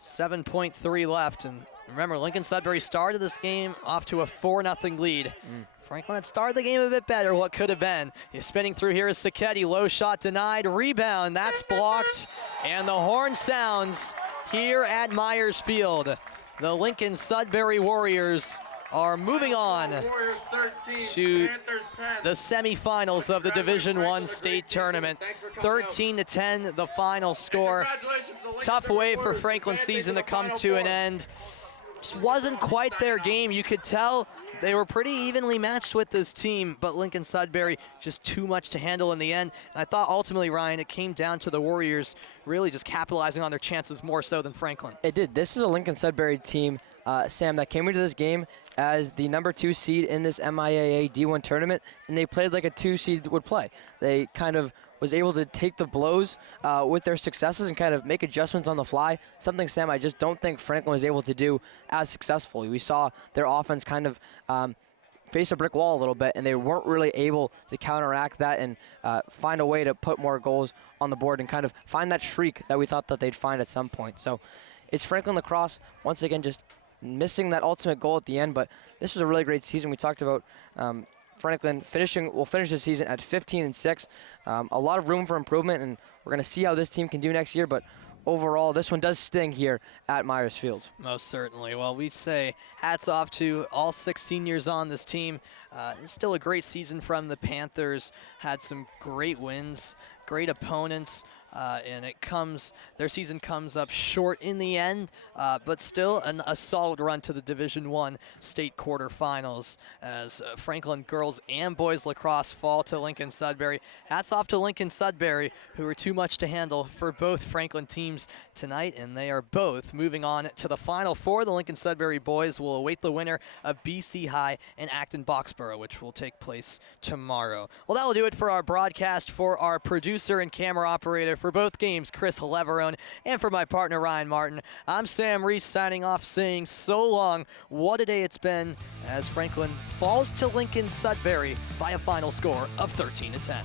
7.3 left, and remember, Lincoln-Sudbury started this game off to a 4-0 lead. Franklin had started the game a bit better, what could have been. He's spinning through here is Sacchetti, low shot denied, rebound, that's blocked, and the horn sounds here at Myers Field. The Lincoln-Sudbury Warriors are moving on Warriors 13, to Panthers 10. the semifinals of the Division I state tournament. 13-10, the final score. Congratulations to Lincoln Tough way for Warriors, Franklin's advancing season the to come Final to an Four. end. Just wasn't quite their game. You could tell they were pretty evenly matched with this team, but Lincoln-Sudbury just too much to handle in the end. And I thought ultimately, Ryan, it came down to the Warriors really just capitalizing on their chances more so than Franklin. It did. This is a Lincoln-Sudbury team, Sam, that came into this game as the number 2 seed in this MIAA D1 tournament, and they played like a 2 seed would play. They kind of was able to take the blows with their successes and kind of make adjustments on the fly, something, Sam, I just don't think Franklin was able to do as successfully. We saw their offense kind of face a brick wall a little bit, and they weren't really able to counteract that and find a way to put more goals on the board and kind of find that shriek that we thought that they'd find at some point. So it's Franklin Lacrosse, once again, just missing that ultimate goal at the end, but this was a really great season. We talked about Franklin will finish the season at 15-6. A lot of room for improvement, and we're going to see how this team can do next year, but overall, this one does sting here at Myers Field. Most certainly. Well, we say hats off to all 6 seniors on this team. It's still a great season from the Panthers. Had some great wins, great opponents. And their season comes up short in the end, but still a solid run to the Division I state quarterfinals as Franklin girls and boys lacrosse fall to Lincoln-Sudbury. Hats off to Lincoln-Sudbury, who are too much to handle for both Franklin teams tonight, and they are both moving on to the Final Four. The Lincoln-Sudbury boys will await the winner of BC High and Acton-Boxborough, which will take place tomorrow. Well, that will do it for our broadcast. For our producer and camera operator for both games, Chris Leverone, and for my partner, Ryan Martin, I'm Sam Reese signing off saying so long. What a day it's been as Franklin falls to Lincoln-Sudbury by a final score of 13-10.